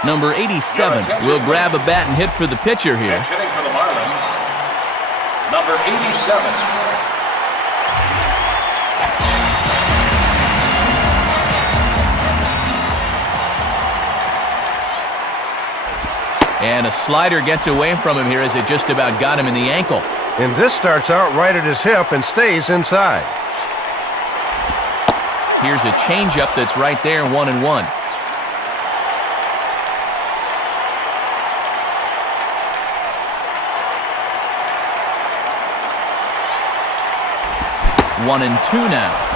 Number 87 will grab a bat and hit for the pitcher here. Hitting for the Marlins, number 87. And a slider gets away from him here as it just about got him in the ankle. And this starts out right at his hip and stays inside. Here's a changeup that's right there, 1-1. One and two now.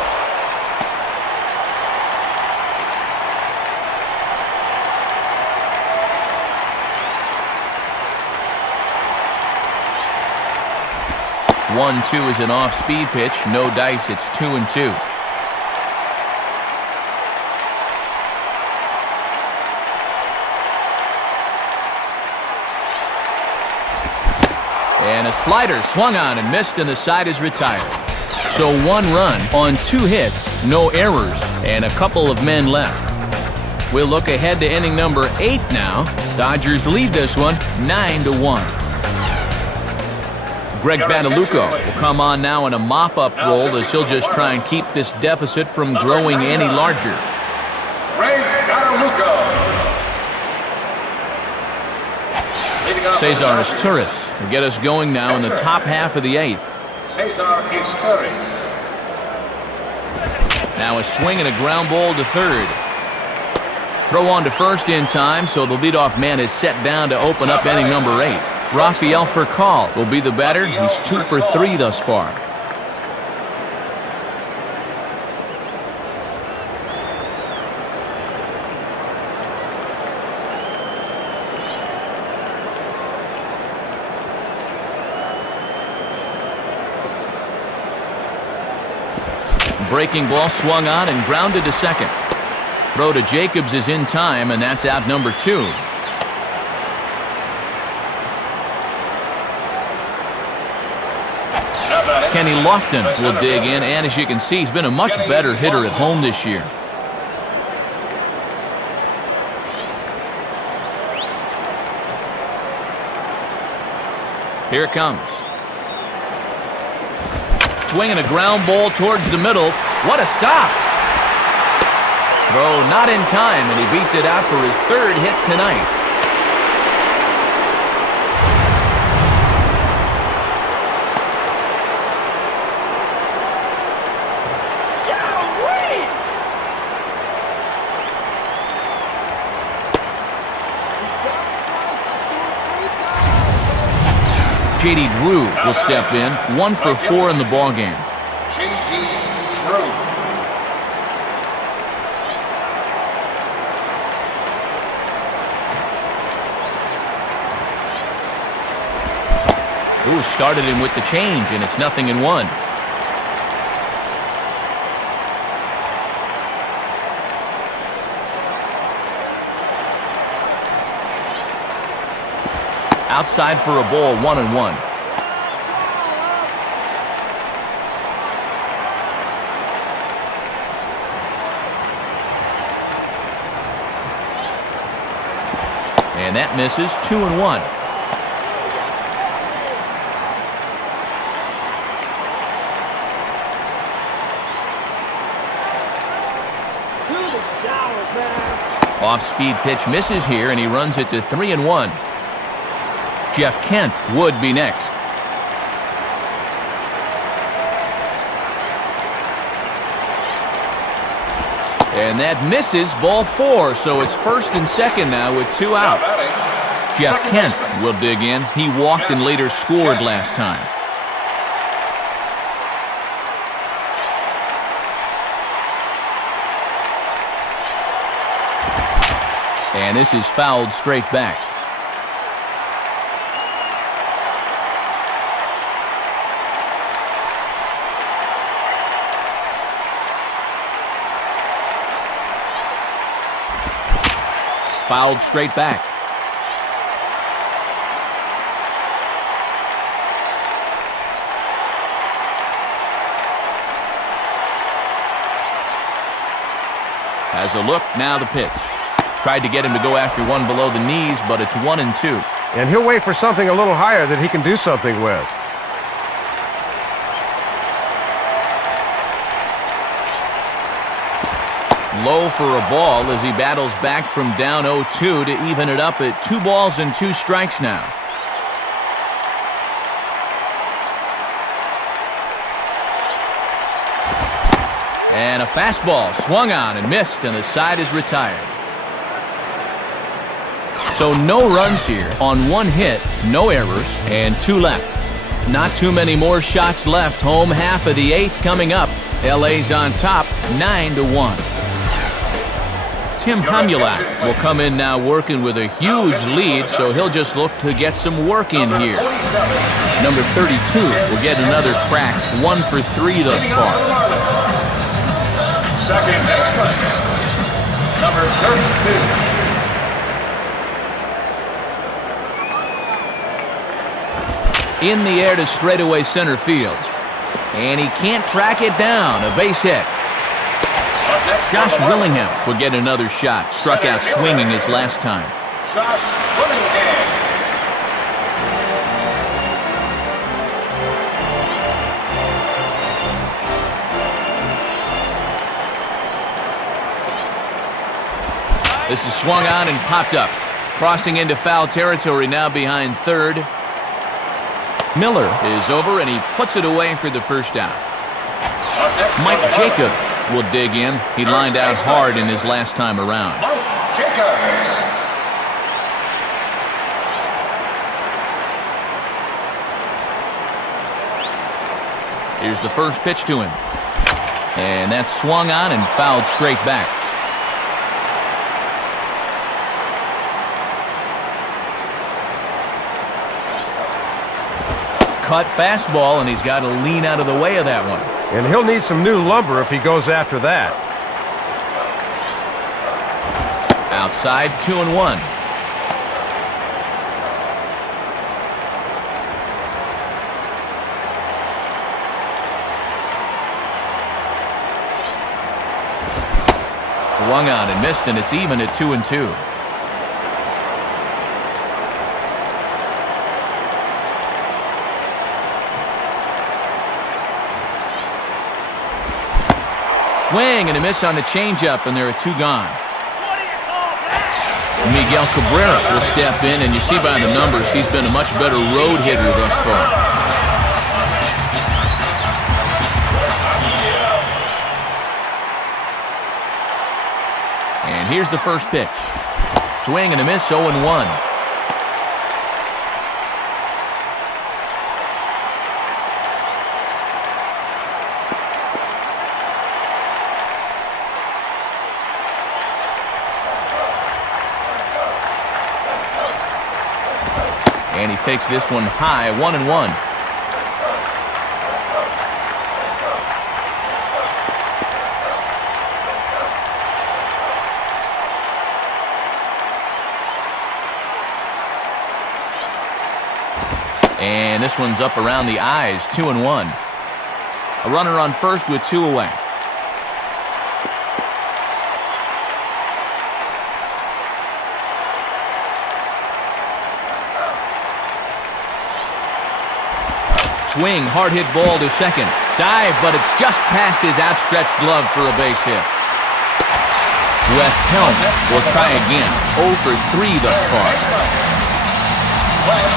One-two is an off-speed pitch. No dice. It's 2-2. And a slider swung on and missed, and the side is retired. So 1 run on 2 hits, no errors, and a couple of men left. We'll look ahead to inning number 8 now. Dodgers lead this one 9-1. Greg Badalucco will come on now in a mop-up role as he'll just try and keep this deficit from growing any larger. Greg Badalucco. Cesar Izturis will get us going now in the top half of the 8th. Cesar Izturis. Now a swing and a ground ball to third. Throw on to first in time, so the leadoff man is set down to open up inning number 8. Rafael Furcal will be the batter. He's 2 for 3 thus far. Breaking ball swung on and grounded to second. Throw to Jacobs is in time, and that's out number 2. Kenny Lofton will dig in, and as you can see, he's been a much better hitter at home this year. Here it comes. Swinging a ground ball towards the middle. What a stop! Throw not in time, and he beats it out for his 3rd hit tonight. J.D. Drew will step in, 1 for 4 in the ballgame. J.D. Drew. Ooh, started him with the change, and it's 0-1. Outside for a ball, 1-1. And that misses, 2-1. Off-speed pitch misses here, and he runs it to 3-1. Jeff Kent would be next. And that misses, ball 4, so it's first and second now with 2 out. Jeff Kent will dig in. He walked and later scored last time. And this is fouled straight back. Fouled straight back. Has a look, now the pitch. Tried to get him to go after one below the knees, but it's 1-2. And he'll wait for something a little higher that he can do something with. Low for a ball as he battles back from down 0-2 to even it up at 2 balls and 2 strikes now. And a fastball swung on and missed, and the side is retired. So no runs here on 1 hit, no errors, and 2 left. Not too many more shots left. Home half of the 8th coming up. LA's on top, 9-1. Tim Hamulak will come in now working with a huge lead, so he'll just look to get some work in here. Number 32 will get another crack, 1 for 3 thus far. Second baseman, number 32. In the air to straightaway center field. And he can't track it down, a base hit. Josh Willingham will get another shot. Struck out swinging his last time. Josh Willingham. This is swung on and popped up. Crossing into foul territory now behind third. Miller is over, and he puts it away for the first out. Mike Jacobs will dig in. He lined out hard in his last time around. Mike Jacobs. Here's the first pitch to him. And that's swung on and fouled straight back. Cut fastball, and he's got to lean out of the way of that one. And he'll need some new lumber if he goes after that. Outside, 2-1. Swung on and missed, and it's even at 2-2. Swing and a miss on the changeup, and there are 2 gone. Miguel Cabrera will step in, and you see by the numbers he's been a much better road hitter thus far. And here's the first pitch. Swing and a miss, 0-1. And he takes this one high, 1-1. And this one's up around the eyes, 2-1. A runner on first with 2 away. Swing, hard hit ball to second. Dive, but it's just past his outstretched glove for a base hit. Wes Helms will try again. 0 for 3 thus far. Wes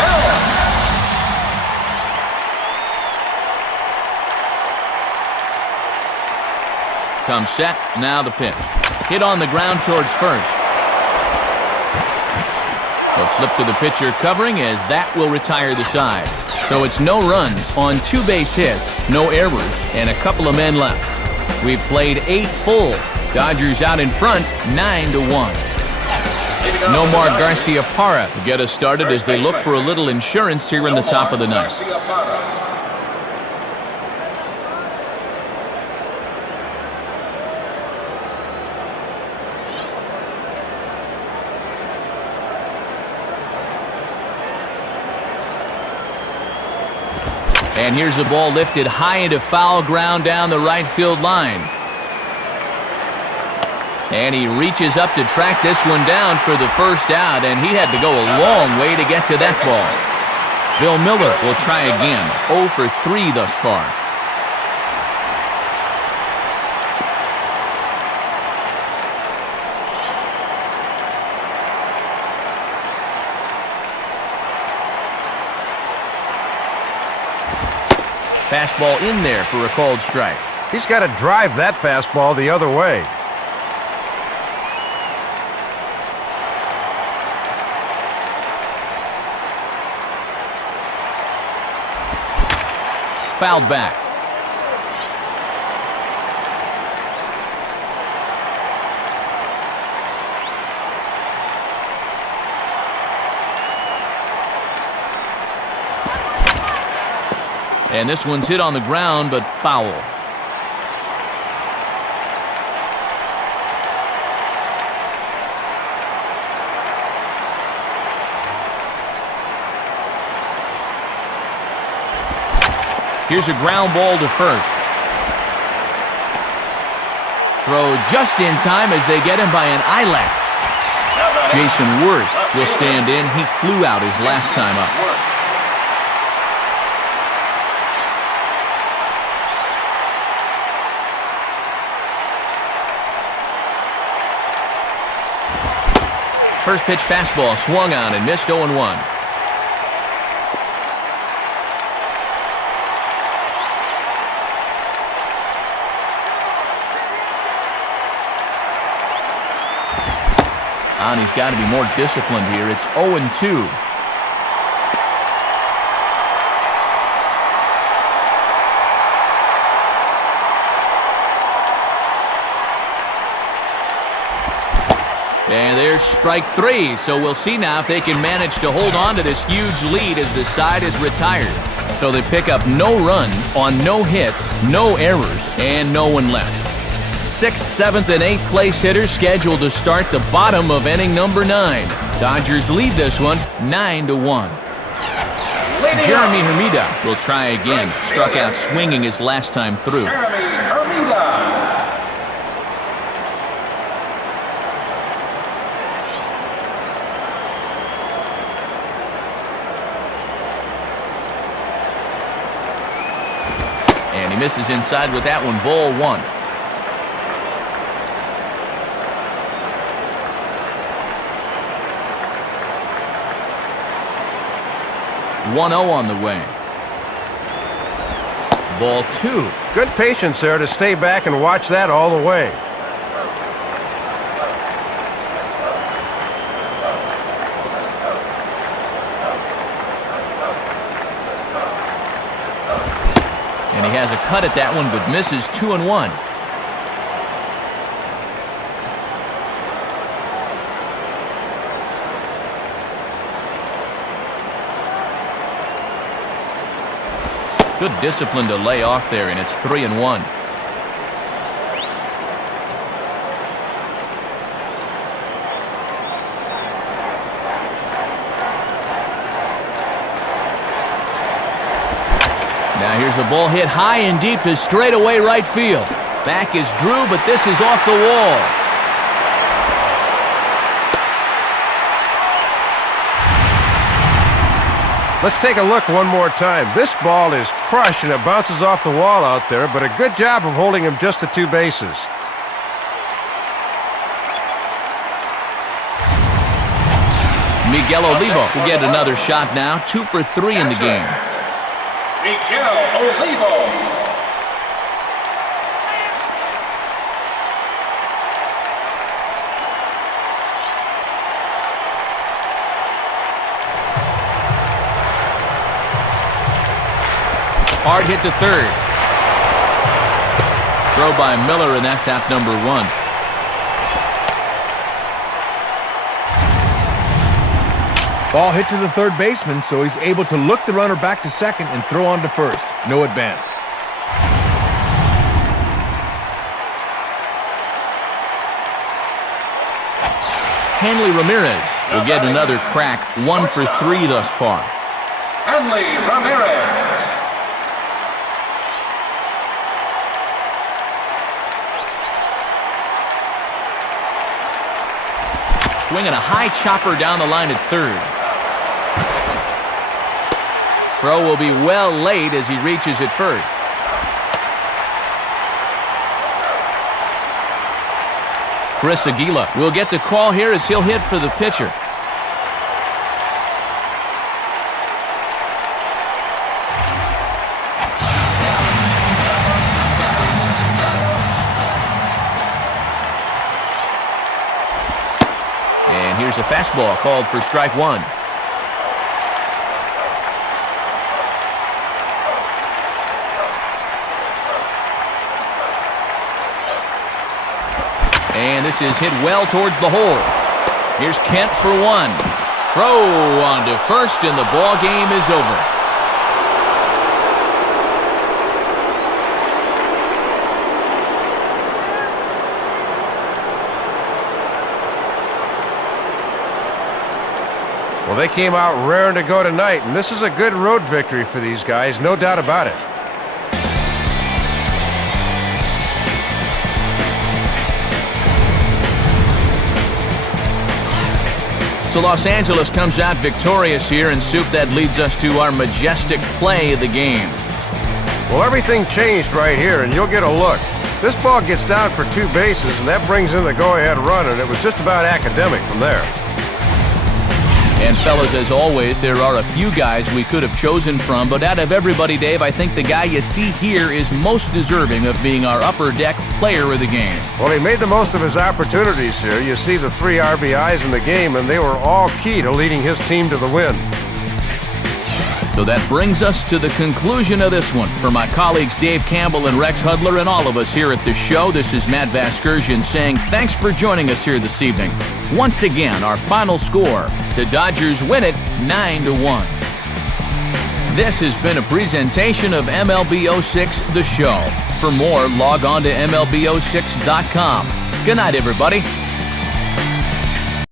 Helms. Comes set, now the pitch. Hit on the ground towards first. A flip to the pitcher covering as that will retire the side. So it's no runs on 2 base hits, no errors, and a couple of men left. We've played 8 full. Dodgers out in front, 9-1. Nomar Garciaparra to get us started as they look for a little insurance here in the top of the ninth. And here's a ball lifted high into foul ground down the right field line. And he reaches up to track this one down for the first out, and he had to go a long way to get to that ball. Bill Miller will try again. 0 for 3 thus far. Fastball in there for a called strike. He's got to drive that fastball the other way. Fouled back. And this one's hit on the ground, but foul. Here's a ground ball to first. Throw just in time as they get him by an eyelash. Jason Worth will stand in. He flew out his last time up. First pitch fastball swung on and missed 0-1. And he's got to be more disciplined here. It's 0-2. And there's strike 3, so we'll see now if they can manage to hold on to this huge lead as the side is retired. So they pick up no runs on no hits, no errors, and no one left. 6th, 7th, and 8th place hitters scheduled to start the bottom of inning number 9. Dodgers lead this one 9-1. Jeremy Hermida will try again. Struck out swinging his last time through. Jeremy Hermida. And he misses inside with that one. Ball 1. On the way. Ball 2. Good patience there to stay back and watch that all the way. And he has a cut at that one, but misses 2-1. Good discipline to lay off there, and it's 3-1. Now here's a ball hit high and deep to straightaway right field. Back is Drew, but this is off the wall. Let's take a look one more time. This ball is crushed and it bounces off the wall out there, but a good job of holding him just to 2 bases. Miguel Olivo will get another shot now, 2 for 3 in the game. Miguel Olivo. Hard hit to third. Throw by Miller, and that's out number 1. Ball hit to the third baseman, so he's able to look the runner back to second and throw on to first. No advance. Hanley Ramirez will get another crack, 1 for 3 thus far. Hanley Ramirez. Swinging a high chopper down the line at third. Throw will be well late as he reaches at first. Chris Aguila will get the call here as he'll hit for the pitcher. And here's a fastball called for strike 1. And this is hit well towards the hole. Here's Kent for 1. Throw on to first, and the ball game is over. Well, they came out raring to go tonight, and this is a good road victory for these guys, no doubt about it. So Los Angeles comes out victorious here, and Soup, that leads us to our majestic play of the game. Well, everything changed right here, and you'll get a look. This ball gets down for 2 bases, and that brings in the go-ahead run, and it was just about academic from there. And fellas, as always, there are a few guys we could have chosen from, but out of everybody, Dave, I think the guy you see here is most deserving of being our upper deck player of the game. Well, he made the most of his opportunities here. You see the 3 RBIs in the game, and they were all key to leading his team to the win. So that brings us to the conclusion of this one. For my colleagues Dave Campbell and Rex Hudler and all of us here at the show, this is Matt Vasgersian saying thanks for joining us here this evening. Once again, our final score, the Dodgers win it 9-1. This has been a presentation of MLB 06 The Show. For more, log on to MLB06.com. Good night, everybody.